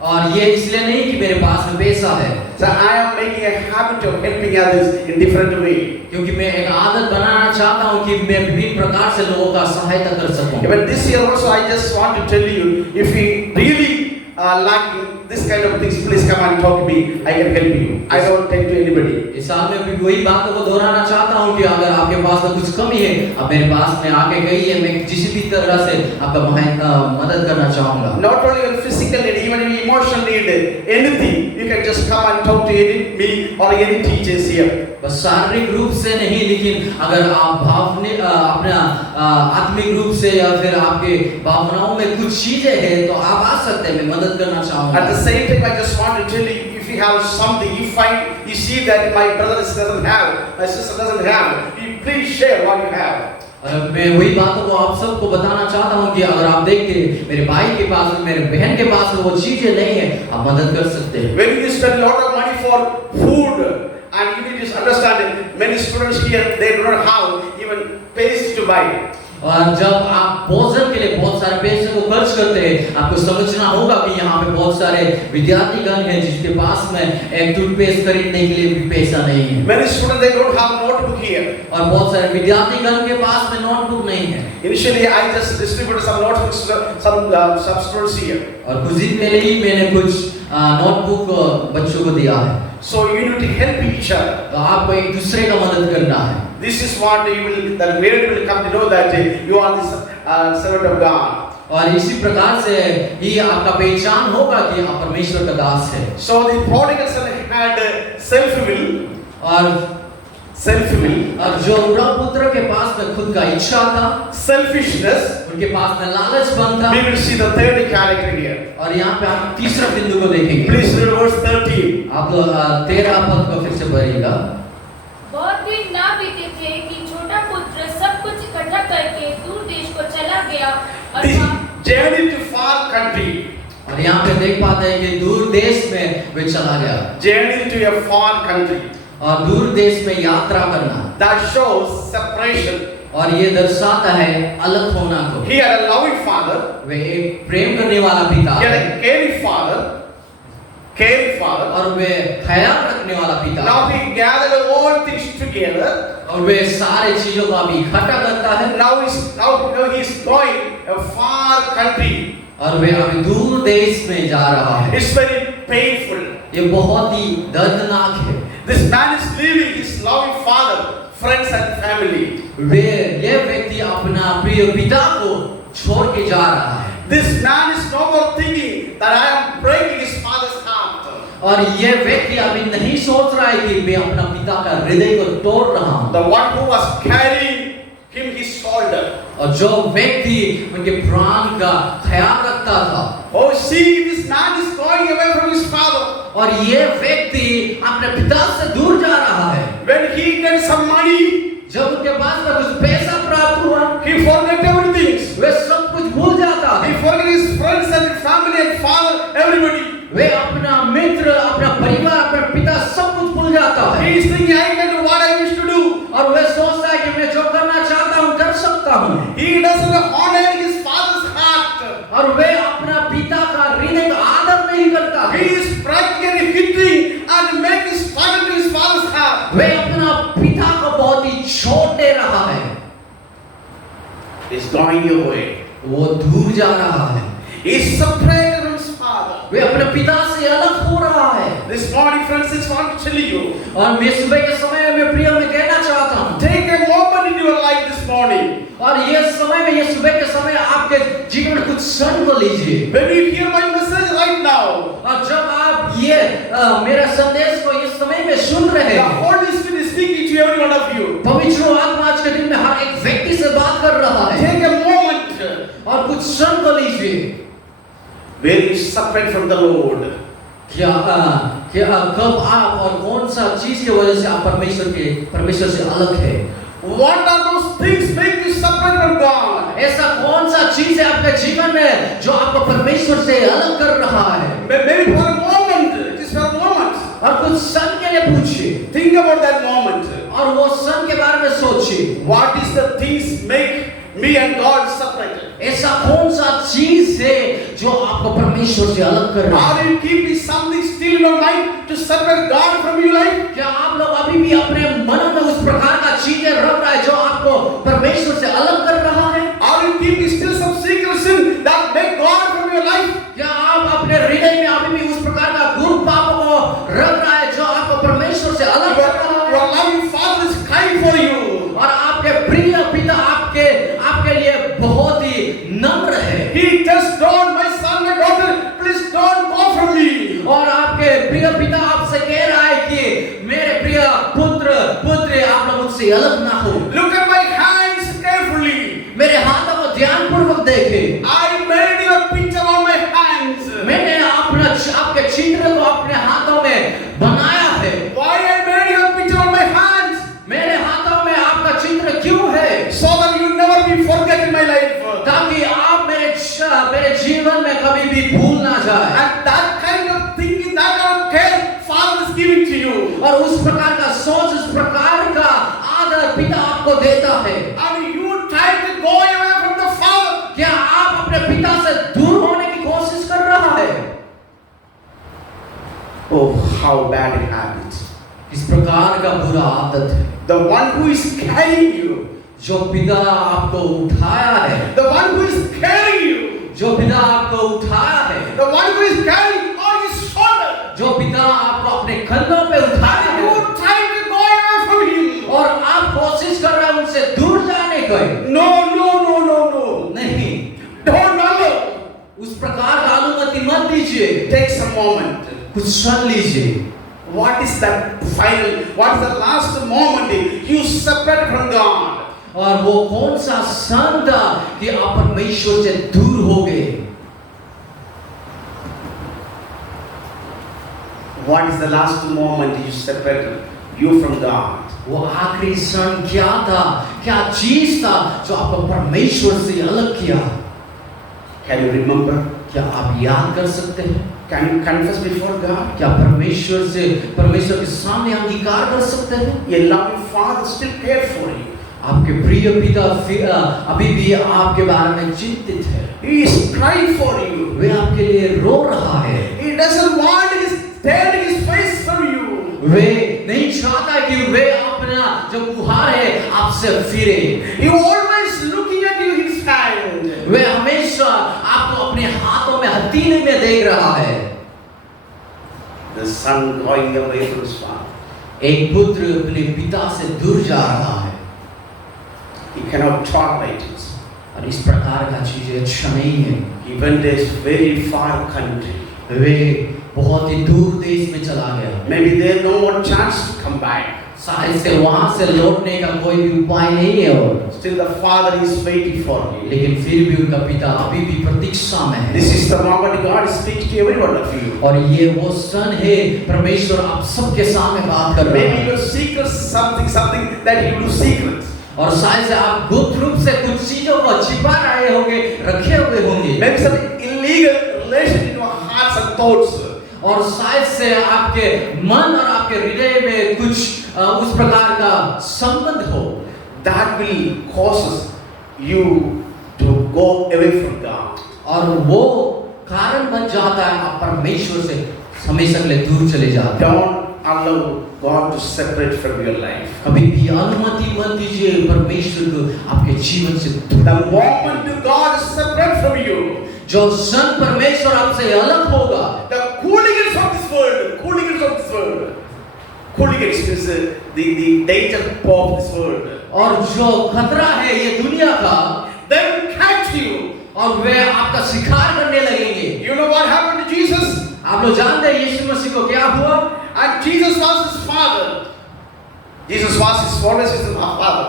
और ये इसलिए नहीं कि मेरे पास में पैसा है। So I am making a habit of helping others in different way. क्योंकि मैं एक आदत बनाना चाहता हूँ कि मैं विभिन्न प्रकार से लोगों का सहायता कर सकूँ। Even this year also, I just want to tell you, if you really like this kind of things, please come and talk to me. I can help you. I don't take to anybody. इस साल में भी वही बातों को दोहराना चाहता हूँ कि अगर आपके पास में कुछ कमी है, आप मेरे पास में आके कहिए, मैं किसी भी तरह से आपका मदद करना चाहूँगा। Not only your physical need, even your emotional need, anything, you can just come and talk to me or any teachers here. बस शारीरिक रूप से नहीं, लेकिन अगर आप अपना आत्मिक रूप से या फिर आपके भावनाओं में कुछ चीजें हैं तो आप आ सकते हैं, मैं मदद करना चाहूँगा। At the same time, I just want to tell you, if you have something, you see that my brother doesn't have, my sister doesn't have, you please share what you have. मैं वही बातों को आप सबको बताना चाहता हूँ कि अगर आप देखते मेरे भाई के पास में, मेरे बहन के पास में वो चीजें नहीं है, आप मदद कर सकते हैं। When you spend a lot of money for food, and you need to understand it, many students here, they do not have even paste to buy. और जब आप भोजन के लिए बहुत सारे पैसे को खर्च करते हैं, आपको समझना होगा कि यहाँ पे बहुत सारे विद्यार्थीगण हैं जिसके पास में एक टूथपेस्ट खरीदने के लिए भी पैसा नहीं है। Many students, they don't have notebook here. और बहुत सारे विद्यार्थीगण के पास में नोटबुक नहीं है। Initially, I just distributed some notebooks to some students here. और कुछ दिन पहले ही मैंने कुछ नोटबुक बच्चों को दिया है। So you need to help each other. तो आपको एक दूसरे का मदद करना है। This is what you will, that where you will come to know that you are the servant of God. और इसी प्रकार से ही आपका पहचान होगा कि आप परमेश्वर का दास है। So the prodigal son had self-will. और जो उड़ा पुत्र के पास में खुद का इच्छा था, selfishness. उनके पास में लालचपन था। We will see the third character here. और यहाँ पे आप तीसरा बिंदु को देखेंगे। Please read verse 13. आप 13 पद को फिर से पढ़िएगा। बहुत दिन ना बीते थे कि छोटा पुत्र सब कुछ इकट्ठा करके दूर देश को चला गया और The journey to far country. और यहाँ पे देख पाते हैं कि दूर देश में वे चला गया। Journey to a far country. और दूर देश में यात्रा करना। That shows separation. और ये दर्शाता है अलग होना को। He had a loving father. वे एक प्रेम करने वाला पिता। He had a caring father. और वे ख्याल रखने वाला पिता। Now he gathered all things together. और वे सारे चीजों को अभी इकट्ठा करता है। Now he's going a far country. और वे अभी दूर देश में जा रहा है। It's very painful. ये बहुत ही दर्दनाक है। This man is leaving his loving father, friends and family. ये व्यक्ति अपना प्रिय पिता को छोड़ के जा रहा है। This man is no more thinking that I am breaking his father's heart. और ये व्यक्ति अभी नहीं सोच रहा है कि मैं अपना पिता का हृदय को तोड़ रहा हूँ। The one who was carrying him his shoulder. और जो व्यक्ति उनके प्राण का ख्याल रखता था। Oh, see, this man is going away from his father. और ये व्यक्ति अपने पिता से दूर जा रहा है। When he gets some money, जब उनके पास में कुछ पैसा प्राप्त हुआ, he forget everything. वे सब कुछ भूल जाता है। He forget his friends and family and father, everybody. वे अपना मित्र, अपना परिवार, अपना पिता सब कुछ भूल जाता है। He is thinking, I can do what I wish to do. और वे सोचता है कि मैं जो करना चाहता हूँ कर सकता हूँ। He doesn't honor his father's heart. और वे अपना पिता का हृदय का आदर नहीं करता है। He is practically hitting and making struggle to his father's heart. वे अपना पिता को बहुत ही छोड़ दे रहा है। He is going away. वो दूर जा रहा है। He is separated from his father. वे अपने पिता से अलग हो रहा है। This morning, friends, I want to tell you. और मैं सुबह के समय में प्रिय में कहना चाहता हूँ। Take a moment in your life this morning. और ये समय में, ये सुबह के समय आपके जीवन में कुछ क्षण को लीजिए। When you hear my message right now, और जब आप ये मेरा संदेश को इस समय में सुन रहे the हैं, Holy Spirit is speaking to every one of you. पवित्र आत्मा आज के दिन में हर एक व्यक्ति से बात कर रहा है। Take a moment और कुछ क्षण को लीजिए। where you separate from the Lord. क्या कब आप और कौन सा चीज की वजह से आप परमेश्वर से अलग है? What are those things make you separate from God? ऐसा कौन सा चीज है आपके जीवन में जो आपको परमेश्वर से अलग कर रहा है? Maybe for a moment, it is for a moment. और कुछ क्षण के लिए पूछिए। Think about that moment. और वो क्षण के बारे में सोचिए। What is the things make me and God separated? ऐसा कौन सा चीज है जो आपको परमेश्वर से अलग कर रहा है? Are you keeping something still in your mind to separate God from your life? क्या आप लोग अभी भी अपने मन में उस प्रकार का चीजें रख रहा है जो आपको परमेश्वर से अलग कर रहा है? Are you keeping still some secret sin that make God from your life? क्या आप अपने हृदय में अभी भी उस प्रकार का गुरु पाप को रख रहा है जो आपको परमेश्वर से अलग कर रहा है? Your loving Father is crying for you. और आपके प्रिय पिता आपके लिए बहुत ही नम्र है। He just don't, my son, my daughter, please don't go from me. और आपके प्रिय पिता आपसे कह रहा है कि मेरे प्रिय पुत्री आप लोग मुझसे अलग ना हो। Look at my hands carefully. मेरे हाथों को ध्यानपूर्वक देखें। I made your picture on my hands. मैंने आपके चित्र को अपने हाथों में बनाया है। Why I made your picture on my hands? मेरे हाथों में आपका चित्र क्यों है? So that you never be forget in my life. ताकि आप मेरे जीवन में कभी भी भूल ना जाए। And that kind of thinking, that kind of care, Father is giving to you. और उस प्रकार का सोच, उस प्रकार का आदर पिता आपको देता है। And you try to go Oh, how bad a habit. इस प्रकार का बुरा आदत है। The one who is carrying you, जो पिता आपको उठाया है, the one who is carrying you, जो पिता आपको उठाया है, the one who is carrying on his shoulder, जो पिता आपको अपने कंधों पे उठाया you है, are trying to go away from him. और आप कोशिश कर रहे हैं उनसे दूर जाने को। No, no, no, no, no. नहीं, Don't allow. उस प्रकार का अनुमति मत दीजिए। Take some moment. कुछ क्षण लीजिए। What is that final? What is the last moment you separate from God? और वो कौन सा क्षण था कि आप परमेश्वर से दूर हो गए? What is the last moment you separated you from God? वो आखिरी क्षण क्या था? क्या चीज था जो आपको परमेश्वर से अलग किया? Can you remember? क्या आप याद कर सकते हैं? Can you confess before God? क्या परमेश्वर के सामने अंगीकार कर सकते हैं? A loving Father still cares for you. आपके प्रिय पिता अभी भी आपके बारे में चिंतित है। He is crying for you. वे आपके लिए रो रहा है। He doesn't want his turning his face from you. वे नहीं चाहता कि वे अपना जो गुहार है आपसे फिरे। He always looking at you his hand. वे हमेशा आपको अपने हाथों में हथेली में देख रहा है। The son going away from his father. एक पुत्र अपने पिता से दूर जा रहा है। He cannot tolerate it. और इस प्रकार का चीजें अच्छा नहीं है। He went to a very far country. वे बहुत ही दूर देश में चला गया। Maybe there no more chance to come back. शायद से वहां से लौटने का कोई भी उपाय नहीं है और Still the father is waiting for you. लेकिन फिर भी उनका पिता अभी भी प्रतीक्षा में है। This is the moment God speaks to every one of you. और ये वो क्षण है परमेश्वर आप सबके सामने बात कर रहा Maybe है। your secret something that you do secret. और शायद से आप गुप्त रूप से कुछ चीजों को छिपा रहे होंगे, रखे हुए होंगे। Maybe some illegal relation in your hearts and thoughts. और शायद से आपके मन और आपके हृदय में कुछ उस प्रकार का संबंध हो। That will cause you to go away from God. और वो कारण बन जाता है आप परमेश्वर से हमेशा के लिए दूर चले जाते हैं। Don't allow God to separate from your life. कभी भी अनुमति मत दीजिए परमेश्वर को आपके जीवन से दूर। The moment God is separate from you, जो क्षण परमेश्वर आपसे अलग होगा, the hooligans of this world, hooligans is the danger of this world. और जो खतरा है ये दुनिया का, They will catch you. और वे आपका शिकार करने लगेंगे। You know what happened to Jesus? आप लोग जानते हैं यीशु मसीह को क्या हुआ? And Jesus was his father. Jesus was always with his father.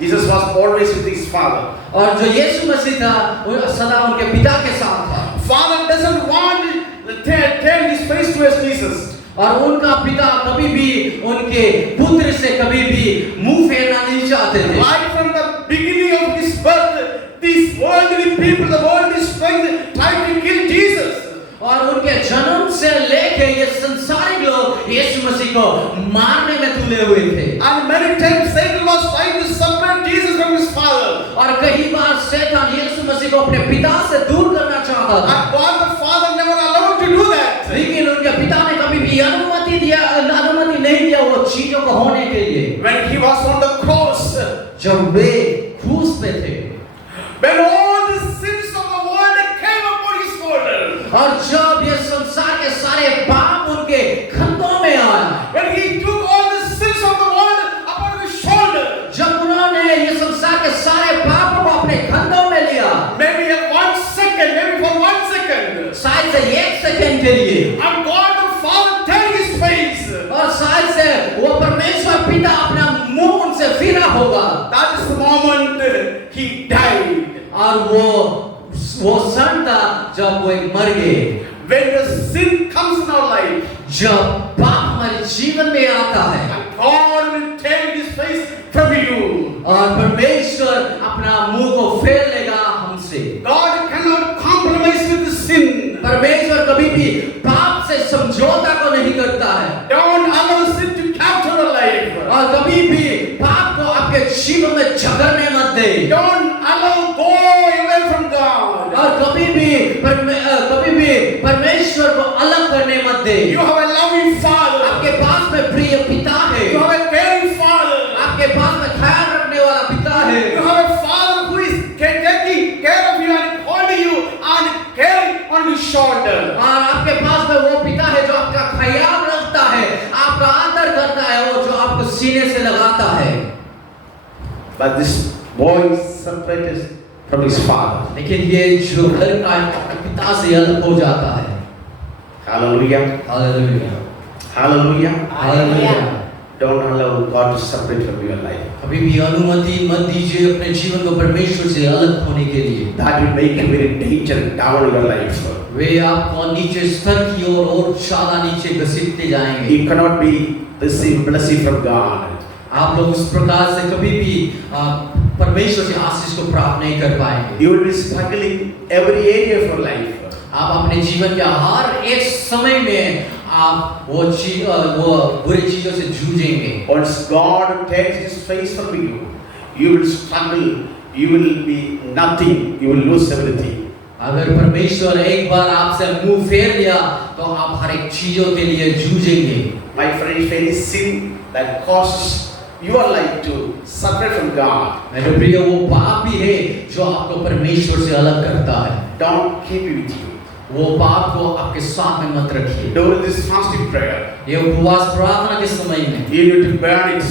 Jesus was always with his father. और जो यीशु मसीह था वो सदा उनके पिता के साथ था। Father doesn't want to turn his face towards Jesus. और उनका पिता कभी भी उनके पुत्र से कभी भी मुंह फेरना नहीं चाहते थे। Right from the beginning of his birth, these worldly people, the world is trying to kill Jesus. और उनके जन्म से लेके ये संसारिक लोग यीशु मसीह को मारने में तुले हुए थे। And many times Satan was trying to separate Jesus from his father. और कई बार शैतान यीशु मसीह को अपने पिता से दूर करना चाहता था। And God the Father never allowed to do that. लेकिन उनके पिता ने कभी भी अनुमति नहीं दिया वो चीजों को होने के लिए। When he was on the cross, जब वे क्रूस पे थे, when all the sins of the world came upon his shoulders, और जब ये संसार के सारे पाप उनके कंधों में आया, when he took all the sins of the world upon his shoulder, जब उन्होंने ये संसार के सारे पापों को अपने कंधों में लिया, maybe for 1 second, शायद से 1 सेकंड के लिए, and God the Father turned his face. और शायद से वो परमेश्वर पिता अपना मुंह उनसे फिरा होगा। That is the moment he died. और वो क्षण था जब वो मर गए। When the sin comes in our life, जब पाप हमारे जीवन में आता है, and God will take his face from you. और परमेश्वर अपना मुंह को फेर लेगा हमसे। God cannot compromise with the sin. परमेश्वर कभी भी पाप से समझौता को नहीं करता है। Don't allow sin to capture your life. और कभी भी पाप को आपके जीवन में झगड़ने मत दे। Don't allow go away from God. और कभी भी परमेश्वर को अलग करने मत दे। है, You have a loving father. आपके पास में प्रिय पिता है, You have a caring father. आपके पास में ख्याल रखने वाला पिता है, You have a father who is taking care of you and holding you and carrying on his shoulder. और आपके पास में वो पिता है जो आपका ख्याल रखता है, आपका आदर करता है और जो आपको सीने से लगाता है। But this boy is separated from his father. लेकिन ये जो लड़का है अपने पिता से अलग हो जाता है। Hallelujah. Hallelujah, Hallelujah. Hallelujah. Don't allow God to separate from your life. कभी भी अनुमति मत दीजिए अपने जीवन को परमेश्वर से अलग होने के लिए। That will make you very danger down in your life. वे आपको नीचे स्तर की ओर और ज्यादा नीचे घसीटते जाएंगे। You cannot be receiving blessing from God. आप लोग उस प्रकार से कभी भी परमेश्वर से आशीष को प्राप्त नहीं कर पाएंगे। You will be struggling every area of your life. आप अपने जीवन के हर एक समय में आप वो बुरी चीजों से जूझेंगे। Once God takes His face from you, you will struggle. You will be nothing. You will lose everything. अगर परमेश्वर एक बार आपसे मुंह फेर लिया तो आप हर एक चीजों के लिए जूझेंगे। My friend, if any sin that causes your life to separate from God, मेरे प्रिय वो पाप भी है जो आपको परमेश्वर से अलग करता है। don't keep it with you. वो पाप को आपके साथ में मत रखिए। During this fasting prayer, ये उपवास प्रार्थना के समय में you need to burn it.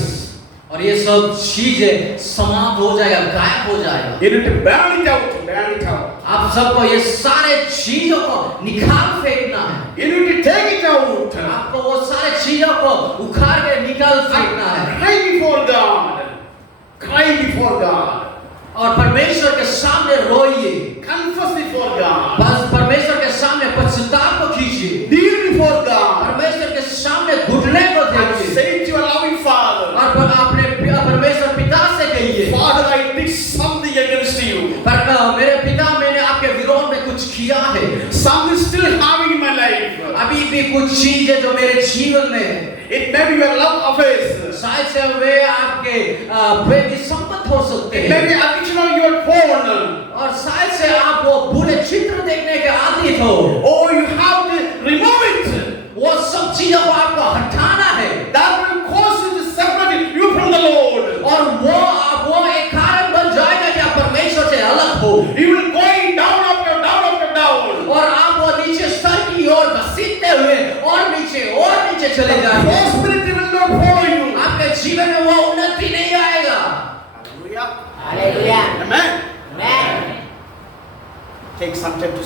और ये सब चीजें समाप्त हो जाएगा, गायब हो जाएगा। You need to burn it out. Burn it out. आप सबको ये सारे चीजों को निकाल फेंकना है। You need to take it out. आपको वो सारे चीजों को उखाड़ के निकाल फेंकना है Cry before God. Cry before God. और परमेश्वर के सामने रोइए। Confess before God. बस परमेश्वर के सामने पश्चाताप को कीजिए। Kneel before God. परमेश्वर के सामने घुटने को And देखिए say to your loving Father, और अपने परमेश्वर पिता से कहिए, Father, I did something against you. पर मेरे पिता मैंने आपके विरोध में कुछ किया है। Something still having in my life. अभी भी कुछ चीज है जो मेरे जीवन में है। It may be your love affairs. शायद से वे आपके प्रेमी संपत्ति हो सकते It may हैं be addiction of your phone. और शायद से आप वो बुरे चित्र देखने के आदी हो। Oh, you have to remove it. वो सब चीजों को आपको हटाना है That will cause you to separate you from the Lord. और वो एक कारण बन जाएगा कि आप परमेश्वर से अलग हो You will going down after down after down. और आप वो नीचे स्तर की ओर घसीटते हुए और नीचे चले जाएंगे। Prosperity will not follow you. आपके जीवन में वो उन्नति नहीं आएगा। Hallelujah. Hallelujah. Amen. Amen. Take some time to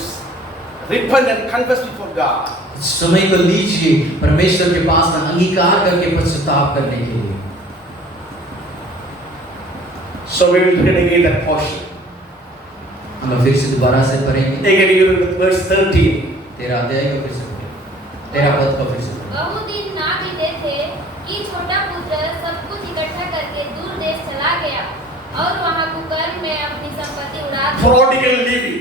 repent and confess before God. समय को लीजिए परमेश्वर के पास में अंगीकार करके पश्चाताप करने के लिए। So we will read again that portion. हम फिर से दोबारा से पढ़ेंगे। Again, you read verse 13. 13 अध्याय को फिर से पढ़ें। 13 पद को फिर से पढ़ें। बहुत दिन ना बीते थे कि छोटा पुत्र सब कुछ इकट्ठा करके दूर देश चला गया और वहां कुकर्म में अपनी संपत्ति उड़ा दी। Prodigal living.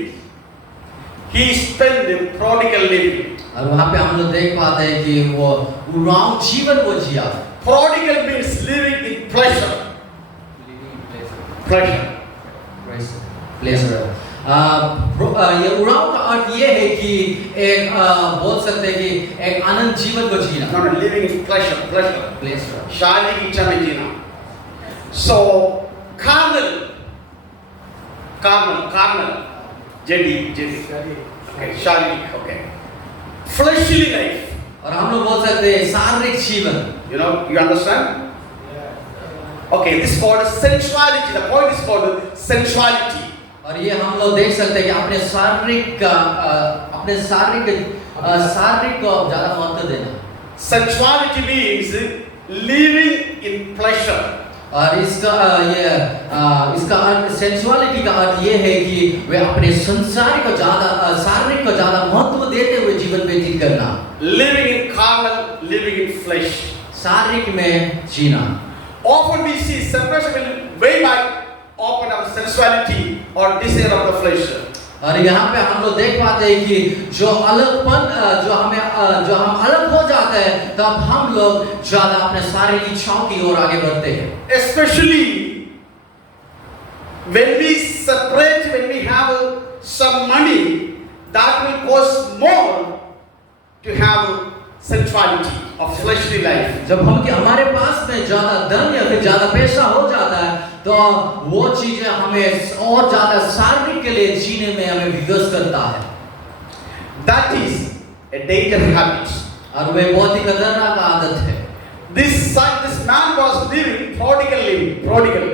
He spent the prodigal living. और वहाँ पे हम लोग देख पाते हैं कि वो उड़ाऊ जीवन को जिया। Prodigal means living in pleasure. Pleasure. Pleasure. ये उड़ाऊ का अर्थ ये है कि एक बोल सकते हैं कि एक आनंद जीवन को जीना। Not living in pleasure. Pleasure. Pleasure. शारीरिक इच्छा में जीना. So carnal. Jadi. Okay. शारीरिक. Okay. Fleshly life. और हम लोग बोल सकते हैं शारीरिक जीवन। You know, you understand? Okay, this is called sensuality. The point is called sensuality. और ये हम लोग देख सकते हैं कि अपने शारीरिक को ज्यादा महत्व देना। Sensuality means living in pleasure. और इसका अर्थ सेंसुअलिटी का अर्थ ये है कि वे अपने शारीरिक को ज्यादा महत्व देते हुए जीवन व्यतीत करना। Living in carnal, living in flesh. शारीरिक में जीना। Often we see separation way back open of sensuality or desire of the flesh. और यहाँ पे हम लोग देख पाते हैं कि जो हम अलग हो जाते हैं तब हम लोग ज्यादा अपने शारीरिक इच्छाओं की ओर आगे बढ़ते हैं। Especially when we have some money, that will cost more to have sensuality of fleshly life. जब हम कि हमारे पास में ज्यादा धन या फिर ज्यादा पैसा हो जाता है तो वो चीजें हमें और ज्यादा शारीरिक के लिए जीने में हमें विवश करता है। That is a dangerous habit. और वे बहुत ही खतरनाक आदत है। This man was living prodigal.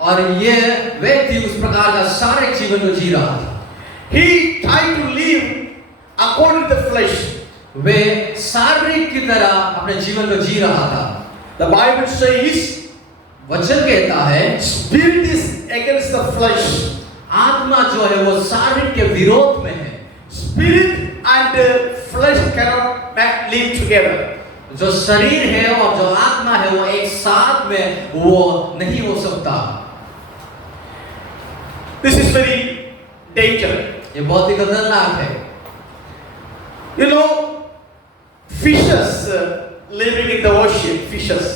और ये व्यक्ति उस प्रकार का शारीरिक जीवन को जी रहा था। He tried to live according to the flesh. वे शारीरिक की तरह अपने जीवन को जी रहा था। The Bible says, वचन कहता है spirit is against the flesh. आत्मा जो है वो शारीरिक के विरोध में है। Spirit and flesh cannot live together. जो शरीर है और जो आत्मा है वो एक साथ में वो नहीं हो सकता। This is very dangerous. ये बहुत ही खतरनाक है। You know, fishes living in the ocean, fishes.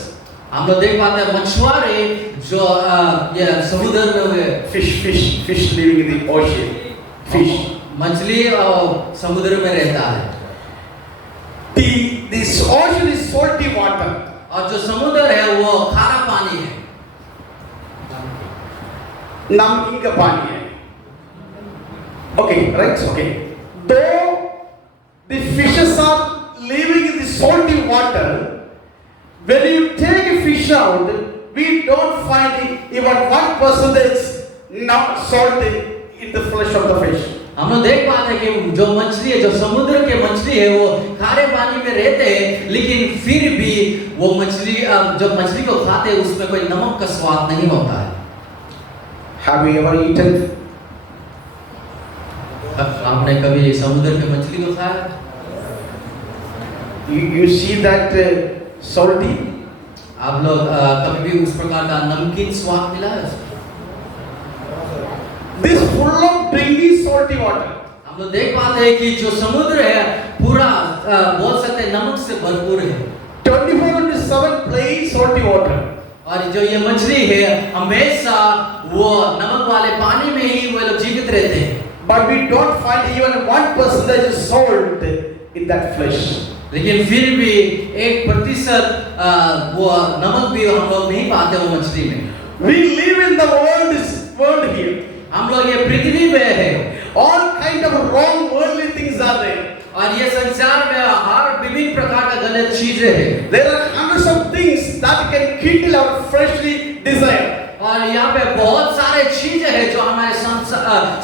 हम लोग देख पाते हैं मछुआरे जो ये समुद्र में हुए Fish living in the ocean. Fish. मछली समुद्र में रहता है। This ocean is salty water. और जो समुद्र है वो खारा पानी है। नमकीन का पानी है। Okay, right? Okay. Though the fishes are living in the salty water, when you take a fish out, we don't find even 1% not salt in the flesh of the fish. हम लोग देख पाते हैं कि जो मछली है, जो समुद्र के मछली है वो खारे पानी में रहते हैं, लेकिन फिर भी वो मछली जब मछली को खाते हैं उसमें कोई नमक का स्वाद नहीं होता है। Have you ever eaten? आपने कभी समुद्र के मछली को खाया? You see that salty? आप लोग कभी भी उस प्रकार का नमकीन स्वाद मिला है? This full of drinking salty water. हम लोग देख पाते हैं कि जो समुद्र है पूरा बोल सकते हैं नमक से भरपूर है। 24/7 plain salty water. और जो ये मछली है हमेशा वो नमक वाले पानी में ही वो लोग जीवित रहते हैं। But we don't find even 1% salt in that flesh. लेकिन फिर भी 1% वो नमक भी हम लोग नहीं पाते वो मछली में। We live in the world here. हम लोग ये पृथ्वी में है। All kind of wrong worldly things are there. और ये संसार में हर विभिन्न प्रकार का गलत चीजें हैं। There are hundreds of things that can kindle our fleshly desire. और यहाँ पे बहुत सारे चीजें हैं जो हमारे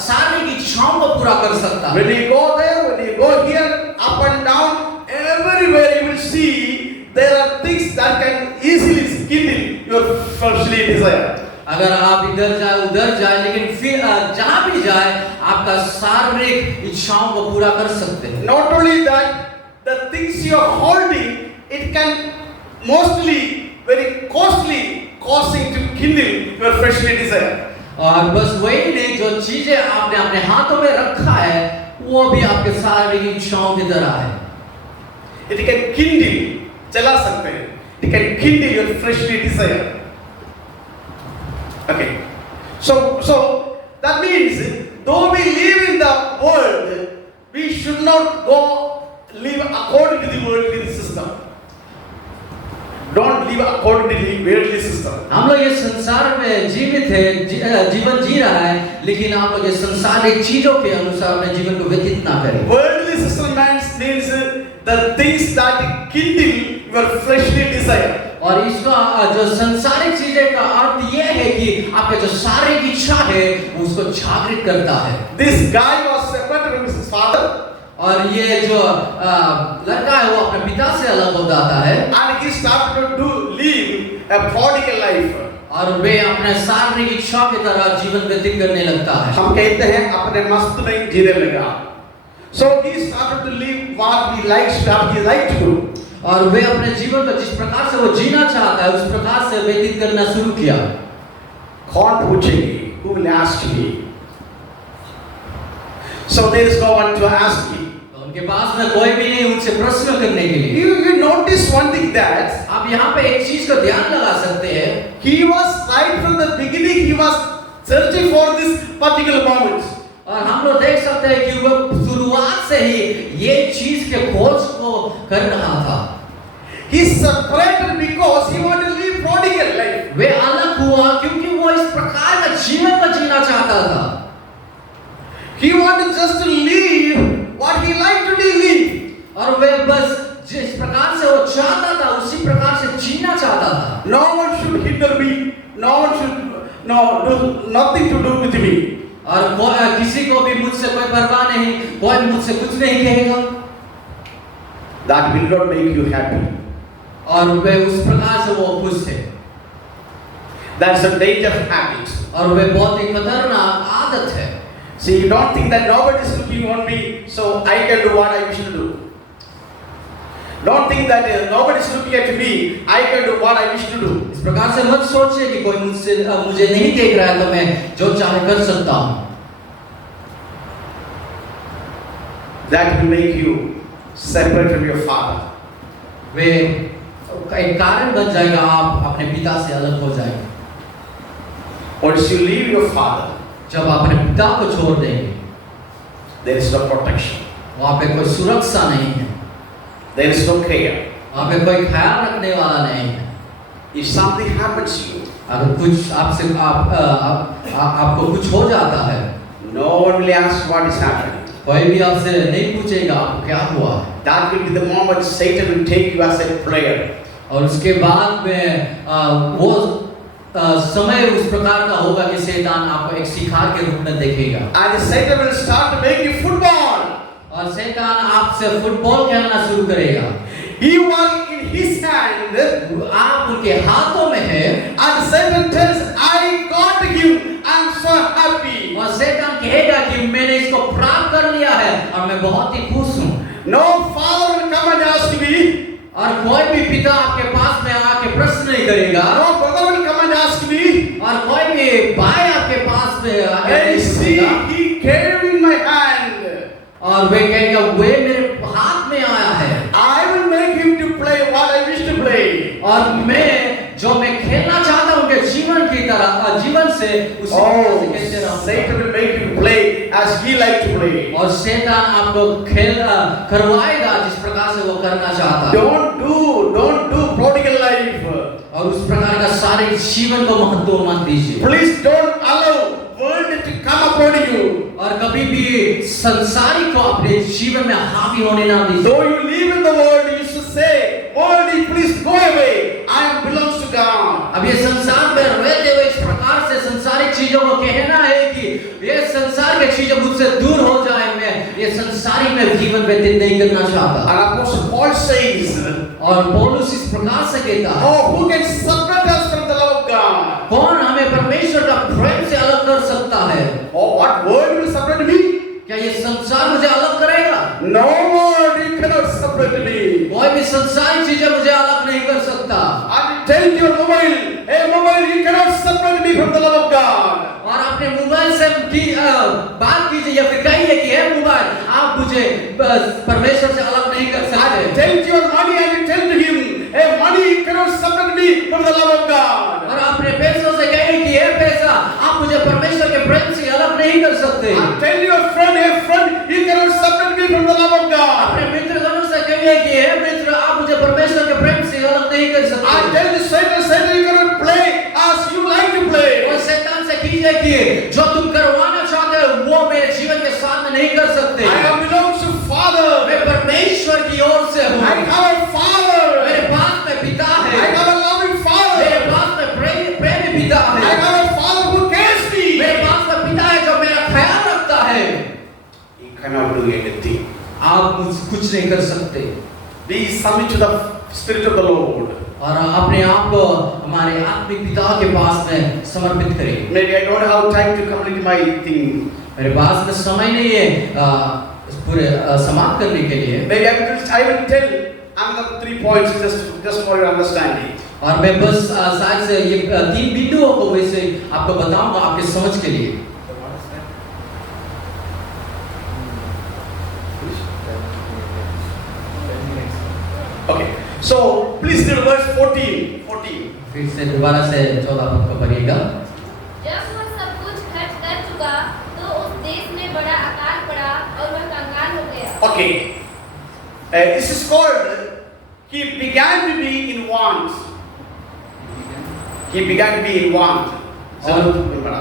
शारीरिक इच्छाओं को पूरा कर सकता है। When you go there, when you go here, up and down, everywhere you will see there are things that can easily kindle your fleshly desire. अगर आप इधर जाए उधर जाए लेकिन फिर जहाँ भी जाए आपका शारीरिक इच्छाओं को पूरा कर सकते हैं। Not only that, the things you are holding, it can mostly very costly causing to kindle your fleshly desire. और बस वही नहीं, जो चीजें आपने अपने हाथों में रखा है वो भी आपके शारीरिक इच्छाओं की तरह है। It can kindle, जला सकते हैं। It can kindle your fleshly desire. Okay, so that means though we live in the world, we should not go live according to the worldly system. Don't live according to the worldly system. हम लोग ये संसार में जीवित है, जीवन जी रहा है, लेकिन आप लोग ये संसारिक चीजों के अनुसार अपने जीवन को व्यतीत ना करें। Worldly system means the things that kindle your fleshly desire. और इसका जो संसारिक चीजें का अर्थ ये है कि आपका जो शारीरिक इच्छा है उसको जागृत करता है। This guy was separated from his father. और ये जो लड़का है वो अपने पिता से अलग हो जाता है। And he started to live a prodigal life. और वे अपने शारीरिक इच्छा की तरह जीवन व्यतीत करने लगता है। हम कहते हैं अपने मस्त में जीने लगा। So he started to live what he likes to do. और वे अपने जीवन को जिस प्रकार से वो जीना चाहता है उस प्रकार से व्यतीत करना शुरू किया। कौन पूछेगी? Who will ask me? So there is no one to ask me. उनके पास में कोई भी नहीं उनसे प्रश्न करने के लिए। You notice one thing that आप यहाँ पे एक चीज को ध्यान लगा सकते हैं। he was right from the beginning. He was searching for this particular moment. और हम लोग देख सकते हैं कि वो शुरुआत से ही ये चीज के खोज को कर रहा था। He separated because he wanted to live prodigal life. वे अलग हुआ क्योंकि वो इस प्रकार का जीवन को जीना चाहता था। He wanted just to live what he liked to live. और वे बस जिस प्रकार से वो चाहता था उसी प्रकार से जीना चाहता था। No one should hinder me. No one should do nothing to do with me. और किसी को भी मुझसे कोई परवाह नहीं, कोई मुझसे कुछ नहीं कहेगा। That will not make you happy. और वे उस प्रकार से वो खुश थे। That's a dangerous habit. और वे बहुत ही खतरनाक आदत है। See, you don't think that nobody is looking on me, so I can do what I wish to do. Don't think that nobody is looking at me, I can do what I wish to do. इस प्रकार से मत सोचिए कि कोई मुझे नहीं देख रहा है तो मैं जो चाहे कर सकता हूँ। That will make you separate from your father. वे एक कारण बन जाएगा, आप अपने पिता से अलग हो जाएंगे। Once you leave your father, जब आप अपने पिता को छोड़ देंगे, there is no protection. वहाँ पे कोई सुरक्षा नहीं है, There is no care. वहाँ पे कोई ख्याल रखने वाला नहीं है। If something happens to you, अगर कुछ आपको कुछ हो जाता है, no one will ask what is happening. कोई भी आपसे नहीं पूछेगा आपको क्या हुआ है। That will be the moment Satan will take you as a player. और उसके बाद में वो समय उस प्रकार का होगा कि शैतान आपको एक शिकार के रूप में देखेगा। And Satan will start to make you football. और शैतान आपसे फुटबॉल खेलना शुरू करेगा। He was in his hand. आप उनके हाथों में है। And Satan tells, I got him. I'm so happy. और शैतान कहेगा कि मैंने इसको प्राप्त कर लिया है और मैं बहुत ही खुश हूँ। No father will come and ask me. और कोई भी पिता आपके पास में आके प्रश्न नहीं करेगा। No brother will come and ask me. और कोई भी भाई आपके पास में आके Hey, नहीं see, पूछेगा। he came in my hand. और वे कहेगा वे मेरे हाथ में आया है। I will make him to play what I wish to play. और मैं जो मैं खेलना चाहता हूँ उनके जीवन की तरह जीवन से उसी तरह से खेलते रहूँगा। Satan will make you play as he like to play. और शैतान आपको खेल करवाएगा जिस प्रकार से वो करना चाहता है। Don't do prodigal life. और उस प्रकार का सारे जीवन को महत्व मत दीजिए। Please don't allow world to come upon you. और कभी भी संसारिक को अपने जीवन में हावी होने ना दीजिए। Though you live in the world, you should say, world, please go away. I belongs to God. अब ये संसार में रहते हुए इस प्रकार से संसारिक चीजों को कहना है कि ये संसार के चीजें मुझसे दूर हो जाए, मैं ये संसारी में जीवन व्यतीत नहीं करना चाहता। And Apostle Paul says, और पौलुस इस प्रकार से कहता है, oh, who can separate us from the love of God? कौन हमें परमेश्वर का प्रेम से अलग कर सकता है? Oh, what world will separate me? क्या ये संसार मुझे अलग करेगा? No word, you cannot separate me. कोई भी संसारिक चीजें मुझे अलग नहीं कर सकता। And tell your mobile, hey mobile, you cannot separate me from the love of God. और अपने मोबाइल से बात कीजिए या फिर कहिए कि हे मोबाइल, आप मुझे परमेश्वर से अलग नहीं कर सकते। And tell your money and tell to him, hey money, you cannot separate me from the love of God. और अपने पैसों से कहिए कि हे पैसा, आप मुझे परमेश्वर के प्रेम से अलग नहीं कर सकते। And tell your friend, hey friend, you cannot separate me from the love of God. अपने मित्रगणों से कहिए कि हे मित्र, आप मुझे परमेश्वर के प्रेम से अलग नहीं कर सकते। And tell the Satan, you cannot play as you like to play. और शैतान से कीजिए कि जो तुम करवाना चाहते हो वो मेरे जीवन के साथ में नहीं कर सकते। I am belongs to Father. मैं परमेश्वर की ओर से हूँ। I have a Father. मेरे पास में पिता है। I have a loving Father. मेरे पास में प्रेमी पिता I है। have a Father who cares me. मेरे पास में पिता है जो मेरा ख्याल रखता है। He cannot do anything. आप कुछ नहीं कर सकते। Be submit to the Spirit of the Lord. और अपने आप को हमारे आत्मिक पिता के पास में समर्पित करें। Maybe I don't have time to complete my thing. मेरे पास में समय नहीं है पूरे समाप्त करने के लिए। Maybe I will tell another 3 points just for your understanding. और मैं बस शायद से ये 3 बिंदुओं को वैसे आपको बताऊंगा आपके समझ के लिए। Okay. So please read verse 14. फिर से दोबारा से 14 पद को पढ़िएगा। जब वह सब कुछ खर्च कर चुका तो उस देश में बड़ा अकाल पड़ा और वह कंगाल हो गया। Okay. This is called he began to be in want. He began to be in want. जरूरत में पड़ा.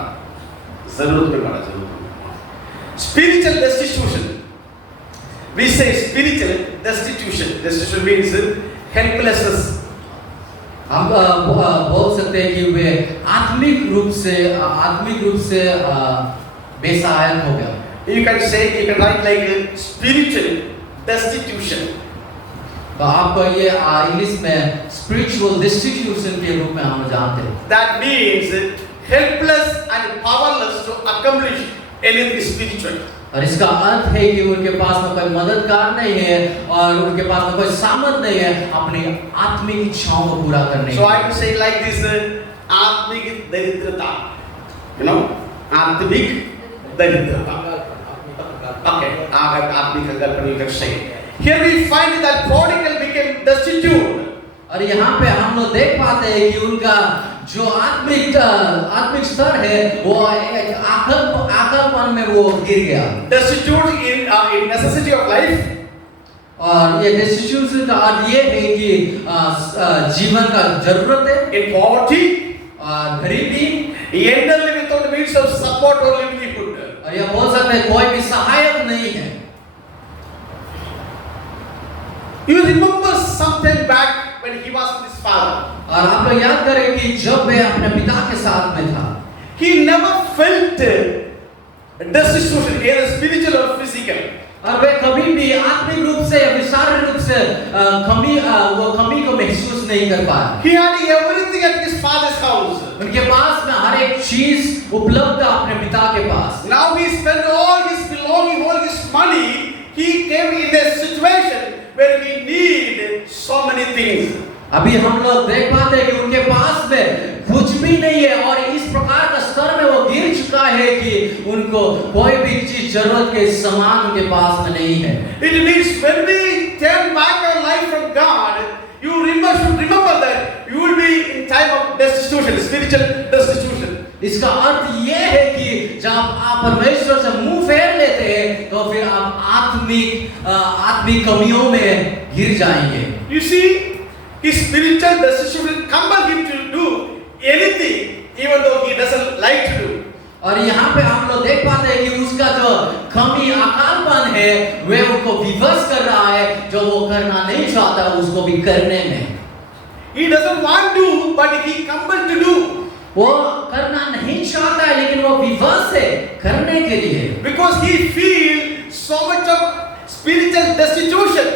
Spiritual destitution. We say spiritual destitution. Destitution means helplessness. हम बोल सकते हैं कि वे आत्मिक रूप से बेसहायक हो गया. You can write like spiritual destitution. तो आपको ये इंग्लिश में स्पिरिचुअल डिस्टिट्यूशन के रूप में हम जानते हैं. That means helpless and powerless to accomplish anything spiritual. और इसका अर्थ है कि उनके पास में कोई मददगार नहीं है और उनके पास में कोई सामर्थ नहीं है अपनी आत्मिक इच्छाओं को पूरा करने So I can say like this, आत्मिक दरिद्रता. You know, आत्मिक दरिद्रता. Okay, आत्मिक अगर you can say. Here we find that prodigal became destitute. और यहाँ पे हम लोग देख पाते हैं कि उनका जो आत्मिक स्तर है वो आकलपन में वो गिर गया. Destitute in necessity of life. और ये destitution का अर्थ ये है कि जीवन का जरूरत है. In poverty. गरीबी. Entirely without means of support or livelihood. और ये बोल सकते हैं कोई भी सहायक नहीं है. You remember sometime back when he was with his father. और आप लोग याद करें कि जब वह अपने पिता के साथ में था, He never felt destitution, either spiritual or physical. और वे कभी भी आत्मिक रूप से या शारीरिक रूप से कमी को महसूस नहीं कर पाया. He had everything at his father's house. उनके पास में हर एक चीज उपलब्ध था अपने पिता के पास. Now he spent all his belonging, all his money. He came in a situation where he need so many things. अभी हम लोग देख पाते हैं कि उनके पास में कुछ भी नहीं है और इस प्रकार का स्तर में वो गिर चुका है कि उनको कोई भी चीज जरूरत के समान उनके पास में नहीं है. It means when we turn back our life from God, you remember that you will be in time of destitution, spiritual destitution. इसका अर्थ ये है कि जब आप परमेश्वर से मुंह फेर लेते हैं तो फिर आप आत्मिक कमियों में गिर जाएंगे. You see, his spiritual destitution will compel him to do anything, even though he doesn't like to do. और यहाँ पे हम लोग देख पाते हैं कि उसका जो कमी अकालपन है वे उनको विवश कर रहा है, जो वो करना नहीं चाहता उसको भी करने में. He doesn't want to, but he compelled to do. वो करना नहीं चाहता है लेकिन वो विवश है करने के लिए. Because he feels so much of spiritual destitution.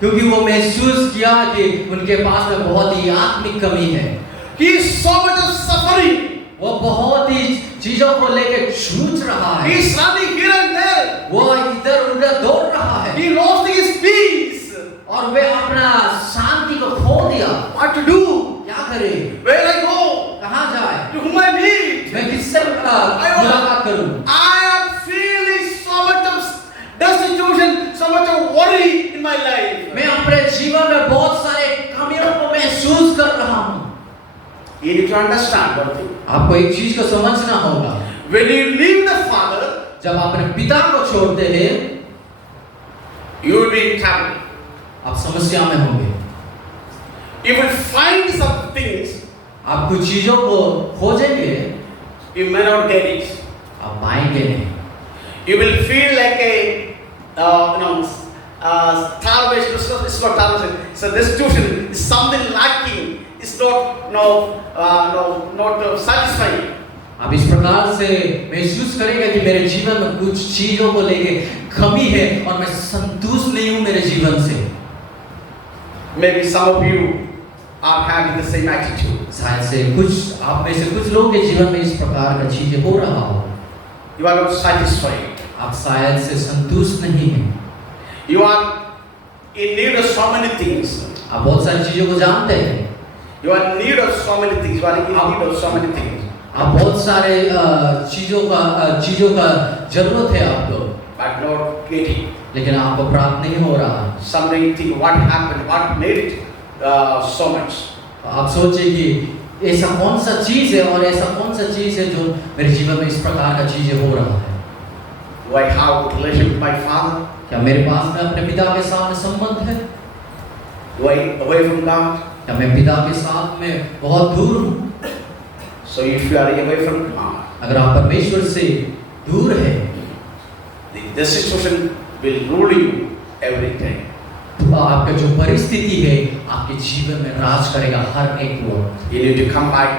क्योंकि वो महसूस किया कि उनके पास में बहुत ही आत्मिक कमी है. He is so much of suffering. वो बहुत ही चीजों को लेकर जूझ रहा है. He is running here and there. वो इधर उधर दौड़ रहा है. He lost his peace. और वे अपना शांति को खो दिया. What to do? क्या करे? Where I go? कहाँ जाए? To whom I meet? मैं किससे मुलाकात करूं? I am feeling so much of destitution, so much of worry in my life. मैं अपने जीवन में बहुत सारे कमियों को महसूस कर रहा हूँ. You need to understand one thing. आपको एक चीज को समझना होगा. When you leave the father, जब अपने पिता को छोड़ते हैं, you will be in trouble. आप समस्या में होंगे. You will find some things. आप कुछ चीजों को खोजेंगे, You may not get it. आप पाएंगे नहीं. You will feel like a starvation. It's not starvation. It's a destitution. It's something lacking. It's not satisfying. आप इस प्रकार से महसूस करेंगे कि मेरे जीवन में कुछ चीजों को लेके कमी है और मैं संतुष्ट नहीं हूँ मेरे जीवन से. Maybe some of you are having the same attitude. शायद से कुछ आप में से कुछ लोगों के जीवन में इस प्रकार का चीजें हो रहा हो. You are not satisfied. आप शायद से संतुष्ट नहीं हैं. You are in need of so many things. आप बहुत सारी चीजों को जानते हैं. You are in need of so many things. You are in need of so many things. आप बहुत सारे चीजों का जरूरत है आपको. But not getting. लेकिन आपको प्राप्त नहीं हो रहा. Someday you think what happened, what made it so much. आप सोचिए कि ऐसा कौन सा चीज है और ऐसा कौन सा चीज है जो मेरे जीवन में इस प्रकार का चीजें हो रहा है. Do I have a relationship with my father? क्या मेरे पास में अपने पिता के साथ संबंध है? क्या मेरे पास में अपने पिता के साथ में संबंध है? Do I have a relationship with my father? क्या मेरे पास में अपने पिता के साथ में संबंध है? क्या मेरे पास में अपने पिता के साथ में संबंध है? Or away from God? क्या मैं पिता के साथ में बहुत दूर हूँ? So if you are away from God, अगर आप परमेश्वर से दूर है, the situation will rule you every time. तो आपका जो परिस्थिति है आपके जीवन में राज करेगा हर एक वक्त। You need to come back.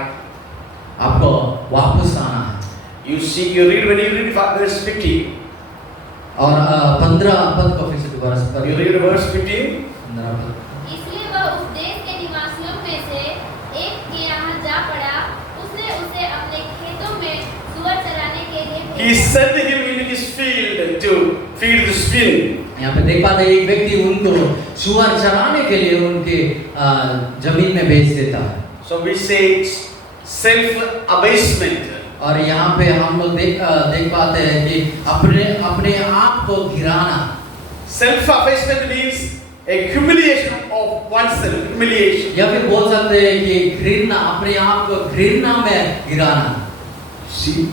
आपको वापस आना है। You see, you read when you read verse 15. और 15 पद को फिर से दोबारा से You पढ़िए। read verse 15. 15 पद। इसलिए वह उस देश के निवासियों में से एक के यहाँ जा पड़ा। उसने उसे अपने खेतों में सुअर चराने के लिए He भेजा। sent him in his field to feed the swine. यहाँ पे देख पाते हैं एक व्यक्ति उनको सुअर चराने के लिए उनके जमीन में भेज देता है। So we say self-abasement. और यहाँ पे हम लोग देख पाते हैं कि अपने आप को गिराना। Self-abasement means a humiliation of oneself. Humiliation. या फिर बोल सकते हैं कि घृणा, अपने आप को घृणा में गिराना। See,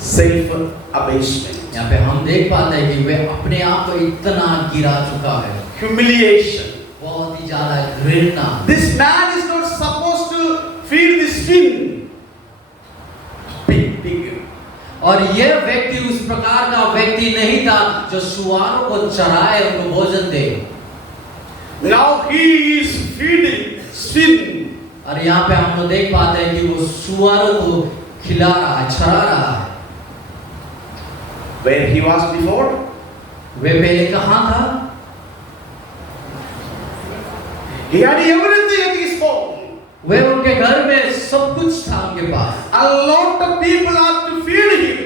self-abasement. यहाँ पे हम देख पाते हैं कि वे अपने आप को इतना गिरा चुका है, Humiliation. बहुत ही ज्यादा घृणा। This man is not supposed to feed the swine. Pig. और यह व्यक्ति उस प्रकार का व्यक्ति नहीं था जो सुअरों को चराए, उनको भोजन दे। Now he is feeding swine. और यहाँ पे हम लोग देख पाते हैं कि वो सुअरों को खिला रहा है, चरा रहा है। Where he was before? वे पहले कहाँ था? He had everything at his home. वे उनके घर में सब कुछ था उनके पास। A lot of people have to feed him.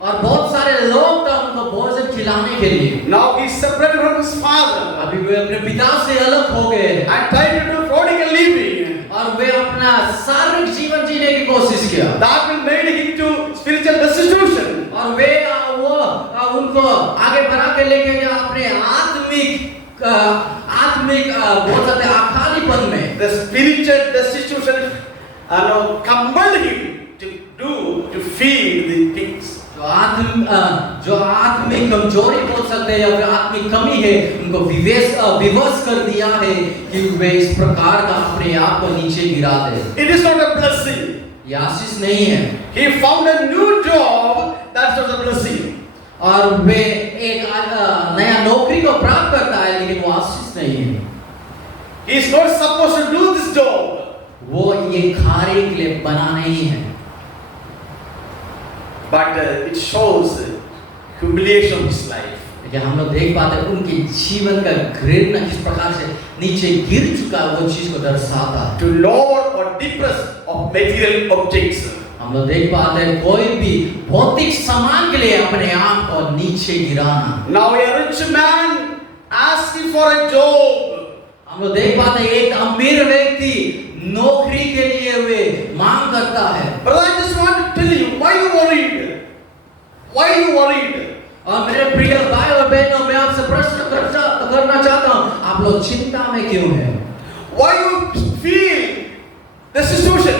और बहुत सारे लोग थे उनको भोजन खिलाने के लिए। Now he is separated from his father अभी वे अपने पिता से अलग हो गए and tried to do prodigal living. और वे अपना शारीरिक जीवन जीने की कोशिश किया। That will made him to spiritual destitution. और वे उनको आगे बढ़ा के लेके गया अपने आत्मिक बोल सकते हैं अखालीपन में। The spiritual destitution compelled him to feed the pigs. जो आत्मिक कमजोरी बोल सकते हैं या फिर आत्मिक कमी है, उनको विवश कर दिया है कि वे इस प्रकार का अपने आप को नीचे गिरा दे। It is not a blessing. ये आशीष नहीं है। He found a new job. That's not a blessing. और वे एक नया नौकरी को प्राप्त करता है, लेकिन वो आशीष नहीं है। He is not supposed to do this job. वो ये कार्य के लिए बना नहीं है। But it shows humiliation of his life. लेकिन हम लोग देख पाते हैं उनके जीवन का घृणा किस प्रकार से नीचे गिर चुका है, वो चीज को दर्शाता है। To lower or depress of material objects. हम लोग देख पाते हैं कोई भी भौतिक सामान के लिए अपने आप को नीचे गिराना। Now a rich man asking for a job. हम लोग देख पाते हैं एक अमीर व्यक्ति नौकरी के लिए वे मांग करता है। But I just want to tell you why you worried. Why you worried? और मेरे प्रिय भाई और बहनों, मैं आपसे प्रश्न करना चाहता हूँ, आप लोग चिंता में क्यों हैं? Why you feel destitution?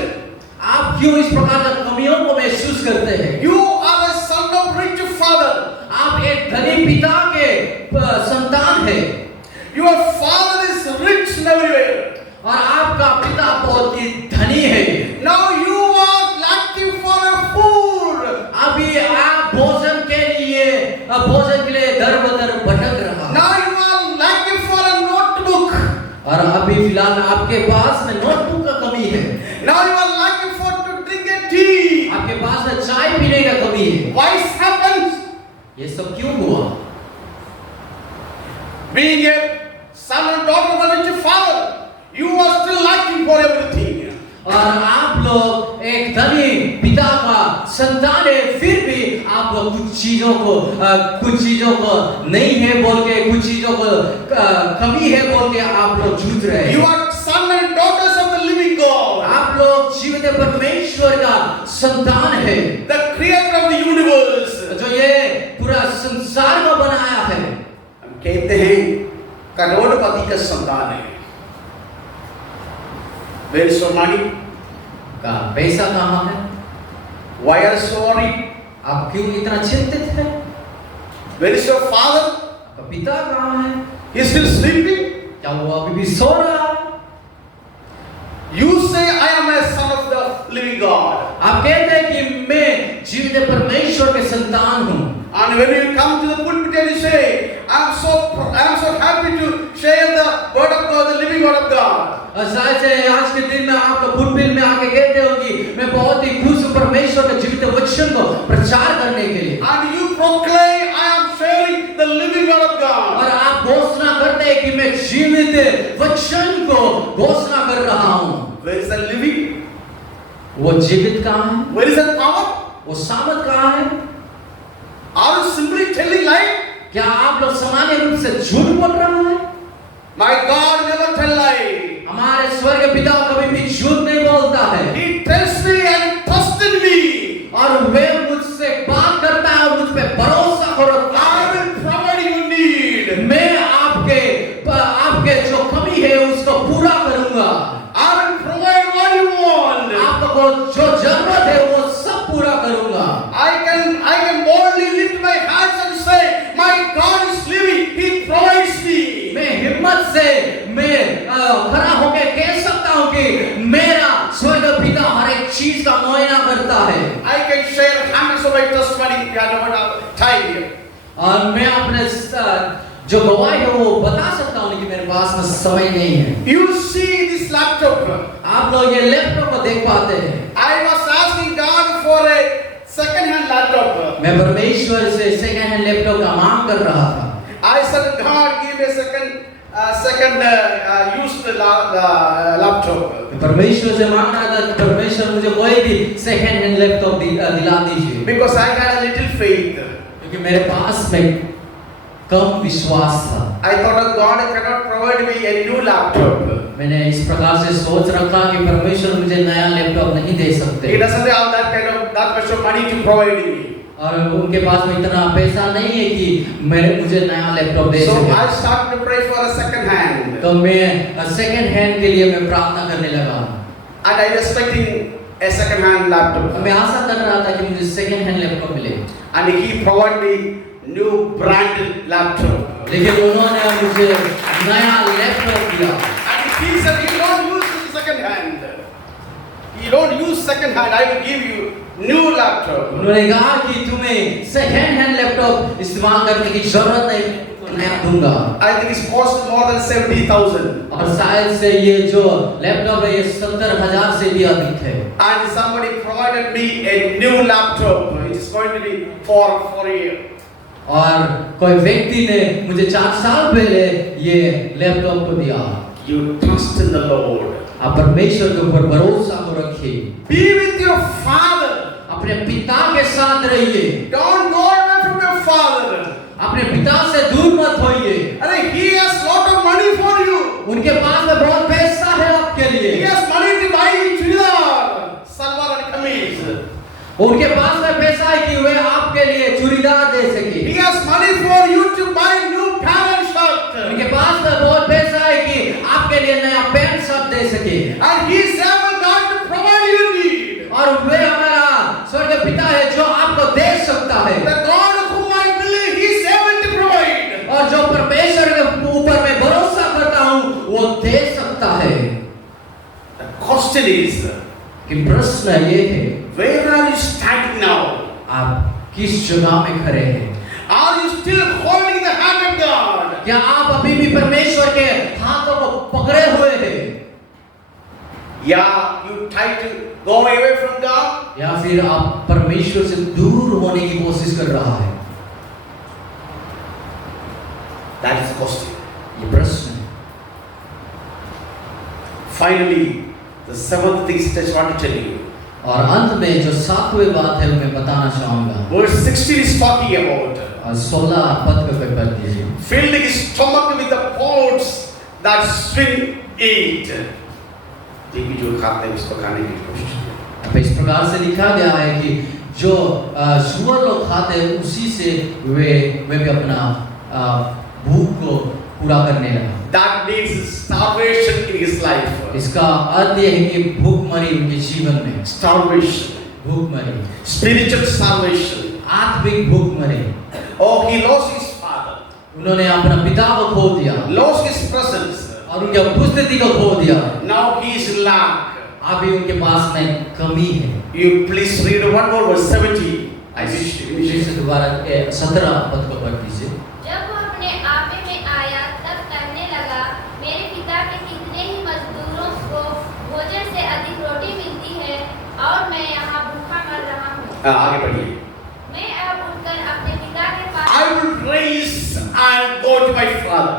आप क्यों इस प्रकार की कमियों को महसूस करते हैं? You are a son of rich father. आप एक धनी पिता के संतान हैं। Your father is rich everywhere. और आपका पिता बहुत ही धनी है। Now you are lacking for a food. अभी आप भोजन के लिए दर बदर भटक रहा। Now you are lacking for a notebook. और अभी फिलहाल आपके पास में नोटबुक का कमी है। Now you are lacking for to drink a tea. आपके पास में चाय पीने का कमी है। Why it happens? ये सब क्यों हुआ? Being a son and daughter of a rich father, you are still lacking for everything. और आप लोग एक धनी पिता का संतान है, फिर भी आप लोग कुछ चीजों को नहीं है बोल के, कुछ चीजों को कमी है बोल के आप लोग जूझ रहे हैं। You are son and daughters of the living God. आप लोग जीवित परमेश्वर का संतान है, The creator of the universe. जो ये पूरा संसार को बनाया है। हम कहते हैं करोड़पति का संतान है। Where is your money? का पैसा कहाँ है? Why are you so worried? आप क्यों इतना चिंतित हैं? Where is your father? आपका पिता कहाँ है? He is still sleeping. क्या वो अभी भी सो रहा है? You say, I am a son of the living God. आप कहते हैं कि मैं जीवित परमेश्वर के संतान हूँ। And when you come to the pulpit and you say, I am so happy to share the word of God, the living word of God. और शायद से आज के दिन में आप लोग पुलपिट में आके कहते हो कि मैं बहुत ही खुश हूँ परमेश्वर के जीवित वचन को प्रचार करने के लिए। And you proclaim, I am sharing the living word of God. और आप घोषणा करते हैं कि मैं जीवित वचन को घोषणा कर रहा हूँ। Where is the living? वो जीवित कहाँ है? Where is that power? वो सामर्थ कहाँ है? Are you simply telling lie? क्या आप लोग सामान्य रूप से झूठ बोल रहे हैं? My God never tell lie. हमारे स्वर्ग पिता कभी भी झूठ नहीं बोलता है। He tells me and trusts in me. और वे मुझसे बात करता है और मुझ पे भरोसा करता I है। will provide your need. मैं आपके जो कमी है उसको पूरा करूंगा। I will provide what you want. आपको जो जरूरत है वो सब पूरा करूंगा। I can boldly lift my hands and say, my God is living. He provides me. मैं हिम्मत से खड़ा होकर कह सकता हूँ कि मेरा स्वर्ग पिता हर एक चीज का मुआयना करता है। I can share hundreds of my testimony. We are not have time here. और मैं अपने जो गवाही है वो बता सकता हूँ लेकिन मेरे पास में समय नहीं है। You see this laptop. आप लोग ये लैपटॉप को देख पाते हैं। I was asking God for a second-hand laptop. मैं परमेश्वर से सेकंड हैंड लैपटॉप का मांग कर रहा था। I said, God, give me a second used laptop. परमेश्वर से मांग रहा था परमेश्वर मुझे कोई भी सेकंड हैंड लैपटॉप दिला दीजिए। Because I had a little faith. क्योंकि मेरे पास में कम विश्वास था। I thought God cannot provide me a new laptop. मैंने इस प्रकार से सोच रखा कि परमेश्वर मुझे नया लैपटॉप नहीं दे सकते। He doesn't have that much of money to provide me. और उनके पास में इतना पैसा नहीं है कि मुझे नया लैपटॉप दे So सके। I started to pray for a second hand. तो मैं सेकंड हैंड के लिए मैं प्रार्थना करने लगा। And I was expecting a second hand laptop. मैं आशा कर रहा था कि मुझे सेकंड हैंड लैपटॉप मिले। And he provided me new branded laptop. लेकिन उन्होंने मुझे नया लैपटॉप दिया। And he said, you don't use the second hand. You don't use second hand. I will give you new laptop. उन्होंने कहा कि तुम्हें सेकंड हैंड लैपटॉप इस्तेमाल करने की जरूरत नहीं, तो नया दूंगा। I think it's cost more than 70,000. और शायद से ये जो लैपटॉप है ये 70,000 से भी अधिक है। And somebody provided me a new laptop. It is going to be for a year. और कोई व्यक्ति ने मुझे 4 साल पहले ये लैपटॉप को दिया। You trust in the Lord. आप परमेश्वर के ऊपर भरोसा को रखिए। Be with your father. अपने पिता के साथ रहिए। Don't go away from your father. अपने पिता से दूर मत होइए। अरे he has lot of money for you. उनके पास में बहुत पैसा है आपके लिए। He has money to buy you chudidar, salwar and kameez. उनके पास में पैसा है कि वे आपके लिए चूड़ीदार दे सके। He has money for you to buy new pant and shirt. उनके पास में बहुत पैसा है कि आपके लिए नया पैंट शर्ट दे सके। And he is able God to provide your need. और वे हमारा स्वर्ग पिता है जो आपको दे सकता है। The God whom I believe, he is able to provide. और जो परमेश्वर के ऊपर मैं भरोसा करता हूँ वो दे सकता है। The question is, कि प्रश्न ये है, where are you standing now? आप किस जगह में खड़े हैं? Are you still holding the hand of God? क्या आप अभी भी परमेश्वर के हाथों को पकड़े हुए हैं? Yeah, you try to go away from God. या फिर आप परमेश्वर से दूर होने की कोशिश कर रहा है? That is the question. ये प्रश्न है। Finally, the seventh thing I just want to tell you. और अंत में जो 7वें बात है मैं बताना चाहूंगा। Verse 16 is talking about और 16 पद को पढ़ दीजिए। filling his stomach with the pods that swine eat. देखिए जो खाते हैं उसको खाने की कोशिश करें। अब इस प्रकार से लिखा गया है कि जो सुअर लोग खाते हैं उसी से वे भी अपना भूख को पूरा करने लगा। That means starvation in his life. इसका अर्थ यह है कि भूखमरी उनके जीवन में। Starvation. भूखमरी। Spiritual starvation. आत्मिक भूखमरी। Oh, he lost his father. उन्होंने अपना पिता को खो दिया। Lost his presence. और उनके उपस्थिति को खो दिया। Now he is lack. अभी उनके पास में कमी है। You please read one more verse 70. I wish. फिर से दोबारा 17 पद को पढ़ लीजिए। जब वो अपने आपे में आया तब कहने लगा, मेरे पिता के कितने ही मजदूरों को भोजन से अधिक रोटी मिलती है और मैं यहाँ भूखा मर रहा हूँ। आगे बढ़िए। मैं अब उठकर अपने पिता के पास I will rise and go to my father.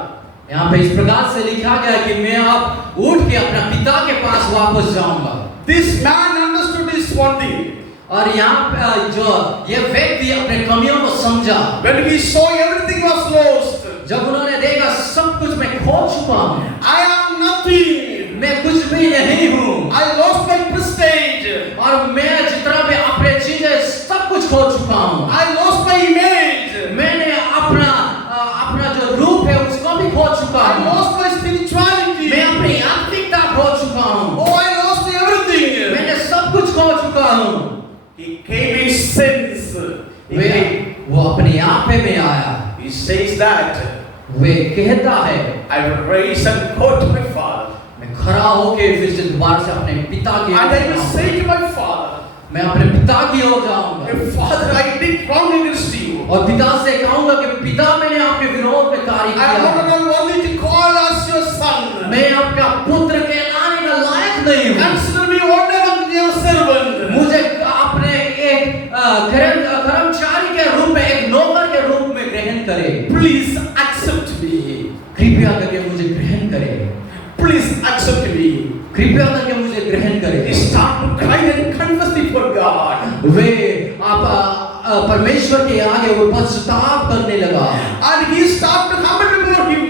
यहाँ पे इस प्रकार से लिखा गया है कि मैं अब उठ के अपने पिता के पास वापस जाऊंगा। This man understood this one thing. और यहाँ पे जो ये व्यक्ति अपने कमियों को समझा। When he saw everything was lost. जब उन्होंने देखा सब कुछ मैं खो चुका हूँ। I am nothing. मैं कुछ भी नहीं हूँ। I lost my prestige. और मैं जितना भी अपने चीजें सब कुछ खो चुका हूँ। I lost my image. मैंने अपना जो रूप है उसको भी खो चुका I हूँ। lost my spirituality. मैं अपनी आत्मिकता खो चुका हूँ। Oh, I lost everything. मैंने सब कुछ खो चुका हूँ। He came in sins. वो अपने आप में आया। He says that वे कहता है I will rise and go to my father. मैं खड़ा होके फिर से दोबारा से अपने पिता की And I will say to my father, मैं अपने पिता की ओर जाऊंगा Father, I did wrong against you. और पिता से कहूंगा कि पिता मैंने आपके विरोध में कार्य I am किया। not worthy to call as your son. मैं आपका पुत्र कहलाने का लायक नहीं हूँ। Consider me one among your servant. मुझे अपने एक कर्मचारी के रूप में, एक नौकर के रूप में ग्रहण करे। Please accept me. कृपया करके मुझे ग्रहण करे। Please accept me. कृपया करके मुझे ग्रहण He करे। started to cry and confess before God. वे परमेश्वर के आगे वो पश्चाताप करने लगा। And he started to humble before him.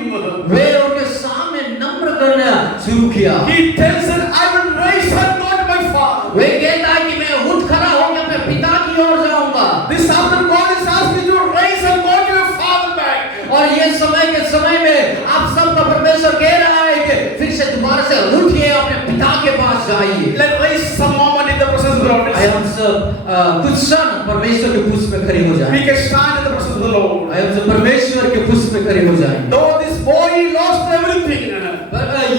वे उनके सामने नम्र करना शुरू किया। He tells her, I will rise and go to my father. वे कहता है कि मैं उठ खड़ा होकर अपने पिता की ओर जाऊंगा। This after God is asking you to rise and go to your father back. और ये समय के समय में आप सबका परमेश्वर कह रहा है कि फिर से दोबारा से उठिए, अपने पिता के पास जाइए। Let's raise some moment in the presence of the Lord. आइए हम सब कुछ क्षण परमेश्वर के पुष्प में खड़े हो We जाएं। can stand in the presence of the Lord. आइए हम सब परमेश्वर के पुष्प में खड़े हो जाएं। Though this boy lost everything,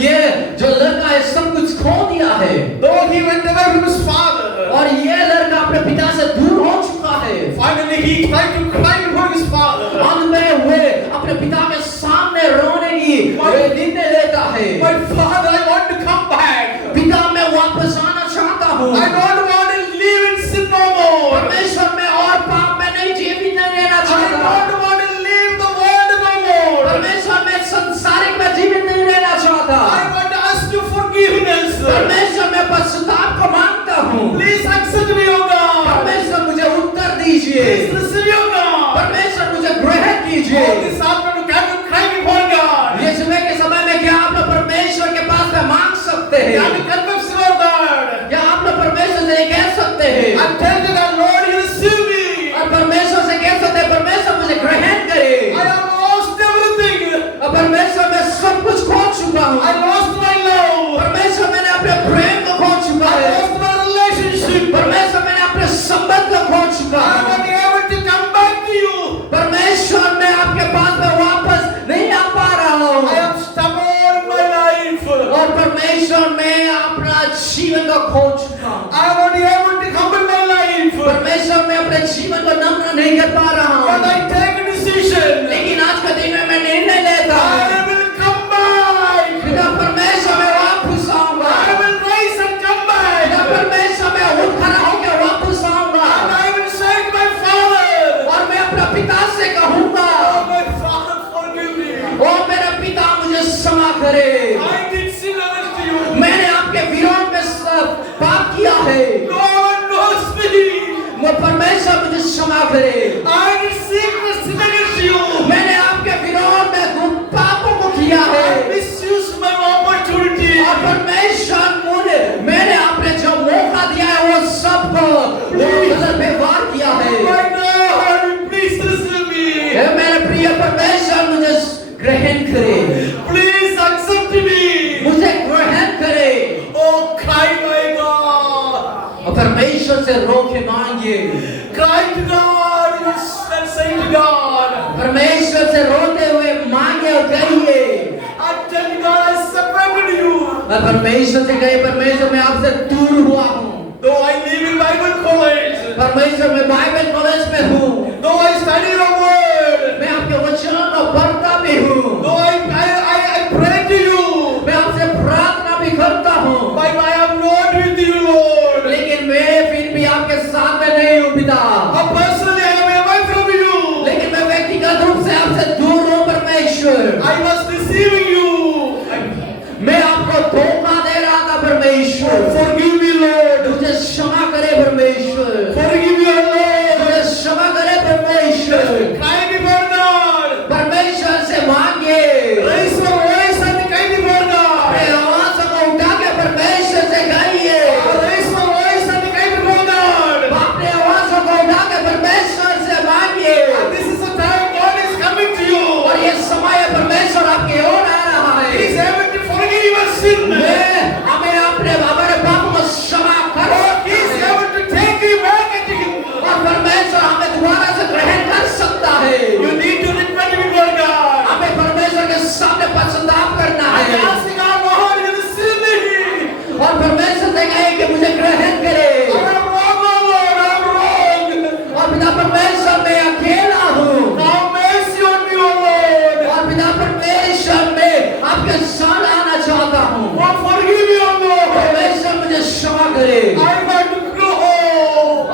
ये जो लड़का है सब कुछ खो दिया है। though he went away from his father, और ये लड़का अपने पिता से दूर हो चुका है। finally he tried to cry before his father. अंत में वे अपने पिता के सामने रोने की निर्णय लेता है। My father, I want to come back. पिता मैं वापस आना चाहता हूँ। I don't want to live in sin no more. परमेश्वर में और पाप में नहीं जीवित नहीं रहना I चाहता। don't want to live the world no more. परमेश्वर में संसारिक में जीवित नहीं रहना चाहता। I want to ask you forgiveness. परमेश्वर में पश्चाताप को मांगता हूँ। Please accept me, O God. परमेश्वर मुझे उत्तर दीजिए। Please receive me, O God. परमेश्वर मुझे ग्रहण कीजिए। Oh, this afternoon, can you cry before God? ये सुबह के समय में क्या आप लोग परमेश्वर के पास में मांग सकते हैं? Can you confess your God? क्या आप लोग परमेश्वर से ये कह सकते हैं? And tell the God, Lord, you receive me. और परमेश्वर से कह सकते हैं, परमेश्वर मुझे ग्रहण करे। I have lost everything. और परमेश्वर मैं सब कुछ खो चुका हूँ। I lost my love. परमेश्वर मैंने अपने प्रेम को खो चुका I है। lost my relationship. परमेश्वर मैंने अपने संबंध को खो चुका I am है। unable to come back to you. परमेश्वर मैं आपके पास में वापस नहीं आ पा रहा हूँ। I am stubborn in my life. और परमेश्वर मैं अपना जीवन को खो चुका हूँ। I am unable to humble my life. परमेश्वर मैं अपने जीवन को नम्र नहीं कर पा रहा But हूँ। I take a decision. लेकिन आज के दिन में मैं निर्णय लेता हूँ। I will come back. पिता परमेश्वर मैं वापस आऊंगा। I will rise and come पिता back. परमेश्वर मैं उठ खड़ा होकर वापस आऊंगा। And I will say to my father, और मैं अपने पिता से कहूंगा, oh my father, forgive me. ओ मेरा पिता मुझे क्षमा करे। I did sin against you. मैंने आपके विरोध में पाप किया है। No one knows me. वो परमेश्वर मुझे क्षमा करे। I did sin against you. मैंने आपके विरोध में पापों को किया I है। misused my opportunity. और परमेश्वर मैंने आपने जो मौका दिया है वो सबको गलत व्यवहार किया है। My God, please receive me. हे मेरे प्रिय परमेश्वर मुझे ग्रहण करे। Please accept me. मुझे ग्रहण करे। Oh, cry my God. और परमेश्वर से रो के मांगिए। Cry to God and say to God. परमेश्वर से रोते हुए मांगे और कहिए। And tell God, I परमेश्वर से कहे, परमेश्वर मैं आपसे दूर हुआ हूँ। Though I live in Bible college, परमेश्वर मैं बाइबल कॉलेज में हूँ। though I study your word, मैं आपके वचन को पढ़ता भी हूँ। though I pray to you, मैं आपसे प्रार्थना भी करता हूँ। but I am not with you, Lord. लेकिन मैं फिर भी आपके साथ में नहीं हूँ पिता। Personally, I am away from you. लेकिन मैं व्यक्तिगत रूप से आपसे दूर हूँ परमेश्वर। I was deceiving you. मैं आपको धोखा दे रहा था परमेश्वर। Forgive me, Lord. मुझे क्षमा करे परमेश्वर। Forgive me, Lord. मुझे क्षमा करे परमेश्वर। Cry before God. परमेश्वर से मांगे। Raise your voice and cry before God. अपने आवाज को उठा के परमेश्वर से गाइए। Raise your voice and cry before God. अपने आवाज को उठा के परमेश्वर से मांगिए। And this is the time God is coming to you. और ये समय परमेश्वर आपकी ओर आ रहा He is है। able to forgive your sin. हमें अपने हमारे पापों को क्षमा कर He is able to take you back at Him. और परमेश्वर हमें दोबारा से ग्रहण कर सकता है। You need to repent before God. हमें परमेश्वर के सामने पश्चाताप करना And है asking God, Lord, you receive me. और परमेश्वर से कहे कि मुझे ग्रहण करे। I am wrong, oh Lord, I am wrong. और पिता परमेश्वर मैं अकेला हूँ Have mercy on me, oh Lord. और पिता परमेश्वर मैं आपके साथ आना चाहता हूँ। Oh, forgive me, oh Lord. परमेश्वर मुझे क्षमा करे I want to grow.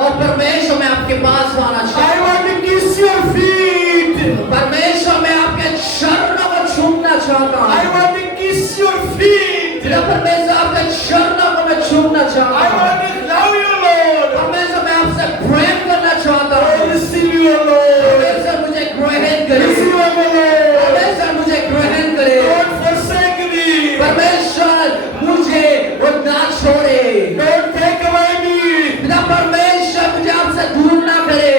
और परमेश्वर मैं आपके पास आना I चाहता हूँ। want to kiss your feet. परमेश्वर मैं आपके चरणों को छूना चाहता I हूँ। want to kiss your feet. पिता परमेश्वर आपके चरणों को मैं छूना I चाहता हूँ। want to love you, Lord. परमेश्वर मैं आपसे प्रेम करना चाहता I हूँ। receive you, Lord. परमेश्वर मुझे ग्रहण करे। Receive you, Lord. परमेश्वर मुझे ग्रहण करे। Don't forsake me. परमेश्वर मुझे वो ना छोड़े। Don't take away me. पिता परमेश्वर मुझे आपसे दूर ना करे।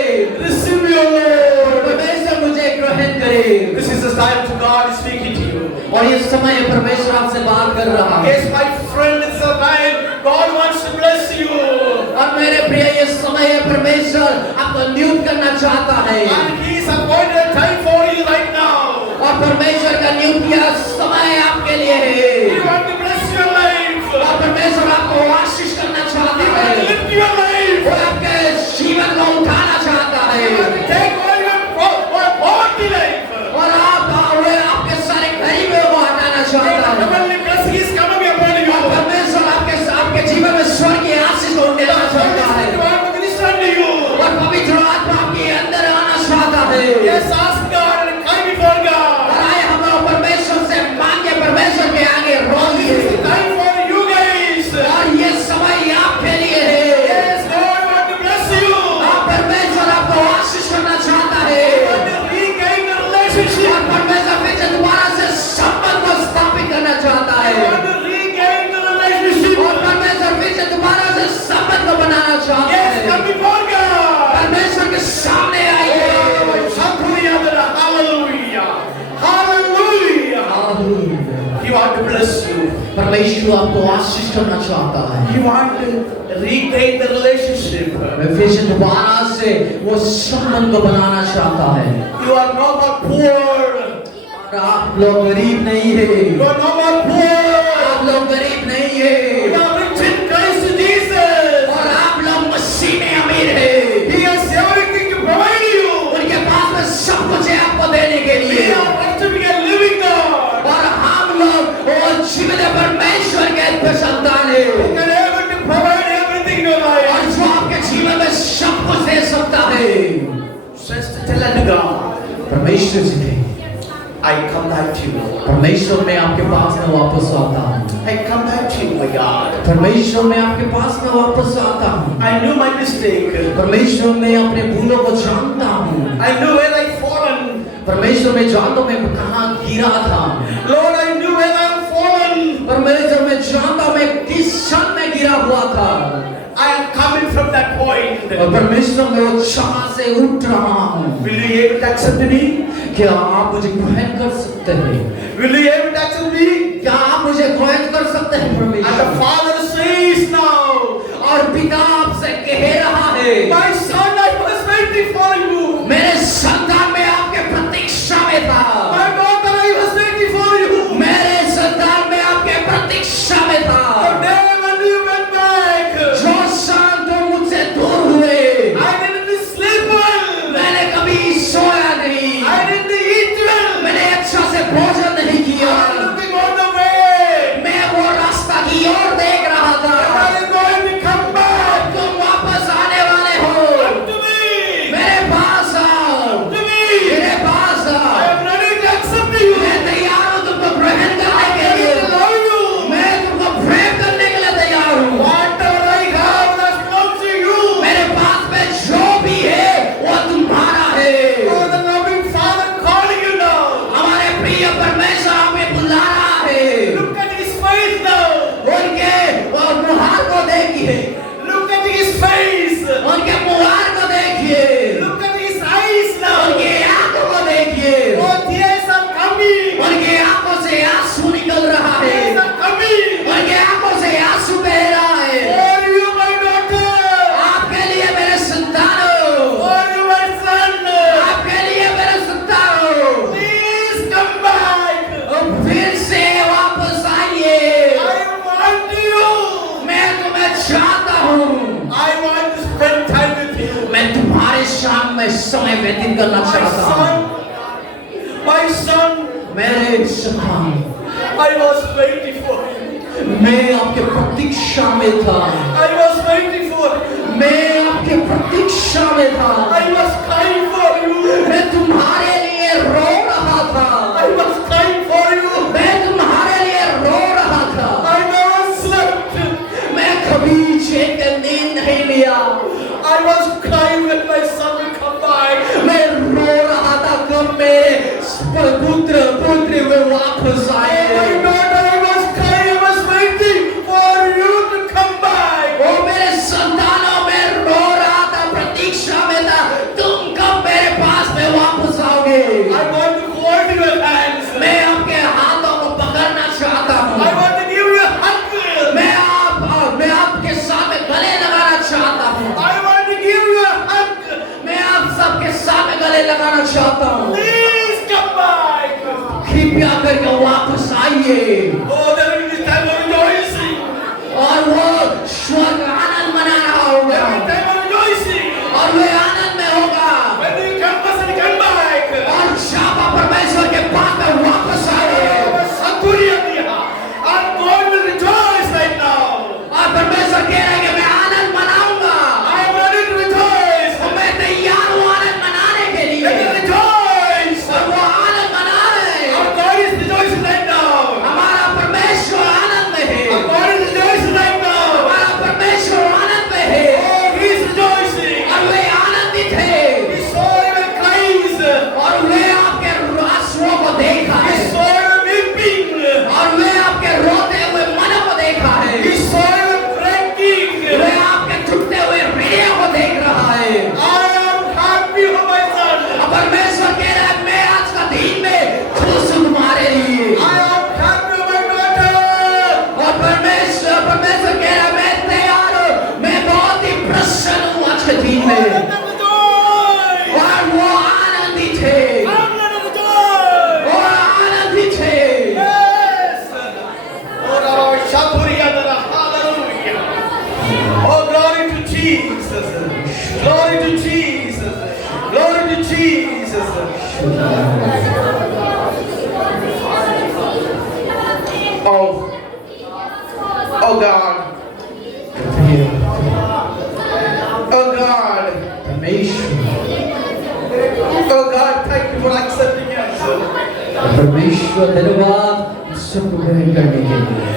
Receive me, Lord. परमेश्वर मुझे ग्रहण करे। This is the time to God is speaking to you. और ये समय परमेश्वर आपसे बात कर रहा है। Yes, my friend, it's the time God wants to bless you. और मेरे प्रिय ये समय है परमेश्वर आपको नियुक्त करना चाहता है। And He is appointed a time for you right now. और परमेश्वर का नियुक्त किया समय आपके लिए He है। wants to bless your life. और परमेश्वर आपको आशीष करना He चाहता wants to है। lift your life. वो आपके जीवन को उठाना चाहता He है। wants to take all your poverty life. और आपके सारे गरीबों को हटाना चाहता है। Heavenly blessing is coming upon और you. परमेश्वर आपके जीवन में स्वर्गीय आशीष को देना चाहता है। You are ministering to you. और पवित्र आत्मा आपके अंदर आना चाहता है। Yes, ask God and cry before God. और आए हम लोग परमेश्वर से मांगे, परमेश्वर के आगे रोइए। This is the time for you guys. और ये समय आपके लिए है। Yes, God wants to bless you. और परमेश्वर आपको आशीष करना चाहता है। Want to regain the relationship. और परमेश्वर फिर से दोबारा से संबंध को स्थापित करना चाहता है। Want to regain the relationship. और परमेश्वर फिर से दोबारा से संबंध को बनाना चाहता Yes, come है। before God. परमेश्वर के सामने आइए। Hallelujah. Hallelujah. He wants to bless you. परमेश्वर आपको आशीष करना चाहता है। He wants to regain the relationship. मैं फिर से दोबारा से वो संबंध को बनाना चाहता है। You are no more poor. और आप लोग गरीब नहीं है। You are no more poor. आप लोग गरीब नहीं है। You are rich in Christ Jesus. और आप लोग मसीह में अमीर है। He has everything to provide you. उनके पास में सब कुछ है आपको देने के We लिए। are worshiping a living God. और हम लोग वो जीवित परमेश्वर के संतान है। Who can able to provide everything in your life. और जो आपके जीवन में सब कुछ दे सकता है। Just tell unto God, परमेश्वर जी ने I come back to you. परमेश्वर मैं आपके पास में वापस आता हूँ। I come back to you, my God. परमेश्वर मैं आपके पास में वापस आता हूँ। I knew my mistake. परमेश्वर मैं अपने भूलों को जानता हूँ। I knew where I fallen. परमेश्वर मैं जानता हूँ मैं कहाँ गिरा था। Lord, I knew where I am fallen. परमेश्वर मैं जानता हूँ मैं किस क्षण में गिरा हुआ था। I am coming from that point. और परमेश्वर मैं वो क्षमा से उठ रहा हूँ। Will you able to accept me? क्या आप मुझे ग्रहण कर सकते हैं? Will you able to accept me? क्या आप मुझे ग्रहण कर सकते हैं And the परमेश्वर? Father says now, और पिता आपसे कह रहा है, my son, I was waiting for you. मेरे संतान में आपके प्रतीक्षा में था। My daughter, I was waiting for you. मेरे संतान में आपके प्रतीक्षा में मैं समय व्यतीत करना My चाहता हूँ। son, my son, मेरे संतान, I was waiting for you. मैं आपके प्रतीक्षा में था। I was waiting for you. मैं आपके प्रतीक्षा में था। I was crying for you. मैं तुम्हारे लिए रो रहा था। I was crying for you. मैं तुम्हारे लिए रो रहा था। I never slept. मैं कभी चैन का नींद नहीं लिया। I was crying when my son will come back. मैं रो रहा था कब मेरे पुत्री वे वापस My आए। daughter, I was crying. I was waiting for you to come back. वो मेरे संतानों में रो रहा था, प्रतीक्षा में था, तुम कब मेरे पास में वापस आओगे। I want to hold your hands. मैं आपके हाथों को पकड़ना चाहता I हूँ। want to give you a hug. मैं आपके साथ में गले लगाना चाहता हूँ। I want to give you a hug. मैं आप सबके साथ में गले लगाना चाहता हूँ। Please come back. कृपया करके वापस आइए Oh, there will be time of rejoicing. और वो स्वर्ग आनंद मना रहा होगा There will be time of rejoicing. और वे आनंद में होगा When you come us and come back. और शापा परमेश्वर के पास में वापस आए I'm going to rejoice right now. और परमेश्वर कह रहे हैं कि मैं आनंद मनाऊंगा I am ready to rejoice. और मैं तैयार हूँ आनंद मनाने के लिए Let us rejoice. और वो आनंद मना रहे हैं। Our God is rejoicing right now. हमारा परमेश्वर आनंद में है। Our God is rejoicing right now. हमारा परमेश्वर आनंद में है Oh, He is rejoicing. और वे आनंदित है He saw your cries. और वे आपके आंसुओं को देखा He है saw your weeping. और वे आपके रोते हुए मन को देखा है। He saw your breaking. वे आपके टूटते हुए हृदय को देख रहा है। I am happy for my son. और परमेश्वर कह रहा है मैं आज का दिन में खुश हूँ तुम्हारे लिए। I am happy for my daughter. और परमेश्वर कह रहा है मैं तैयार हूँ, मैं बहुत ही प्रसन्न हूँ आज के दिन में। Let us rejoice. और वो आनंदित है Let us rejoice. और आनंदित है। Yes. Oh, Lord, Shapuriya Dara. Hallelujah. Oh, glory to Jesus. Glory to Jesus. Glory to Jesus. Oh, oh God. Oh God. Oh God, thank you for accepting us. परमेश्वर धन्यवाद सबको ग्रहण करने के लिए।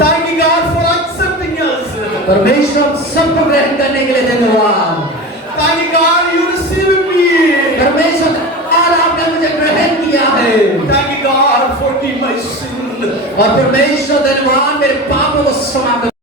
Thank you, God, for accepting us. परमेश्वर सबको ग्रहण करने के लिए धन्यवाद। Thank you, God, you received me. परमेश्वर आज आपने मुझे ग्रहण किया है Thank you, God, forgive my sin. और परमेश्वर धन्यवाद मेरे पापों को क्षमा कर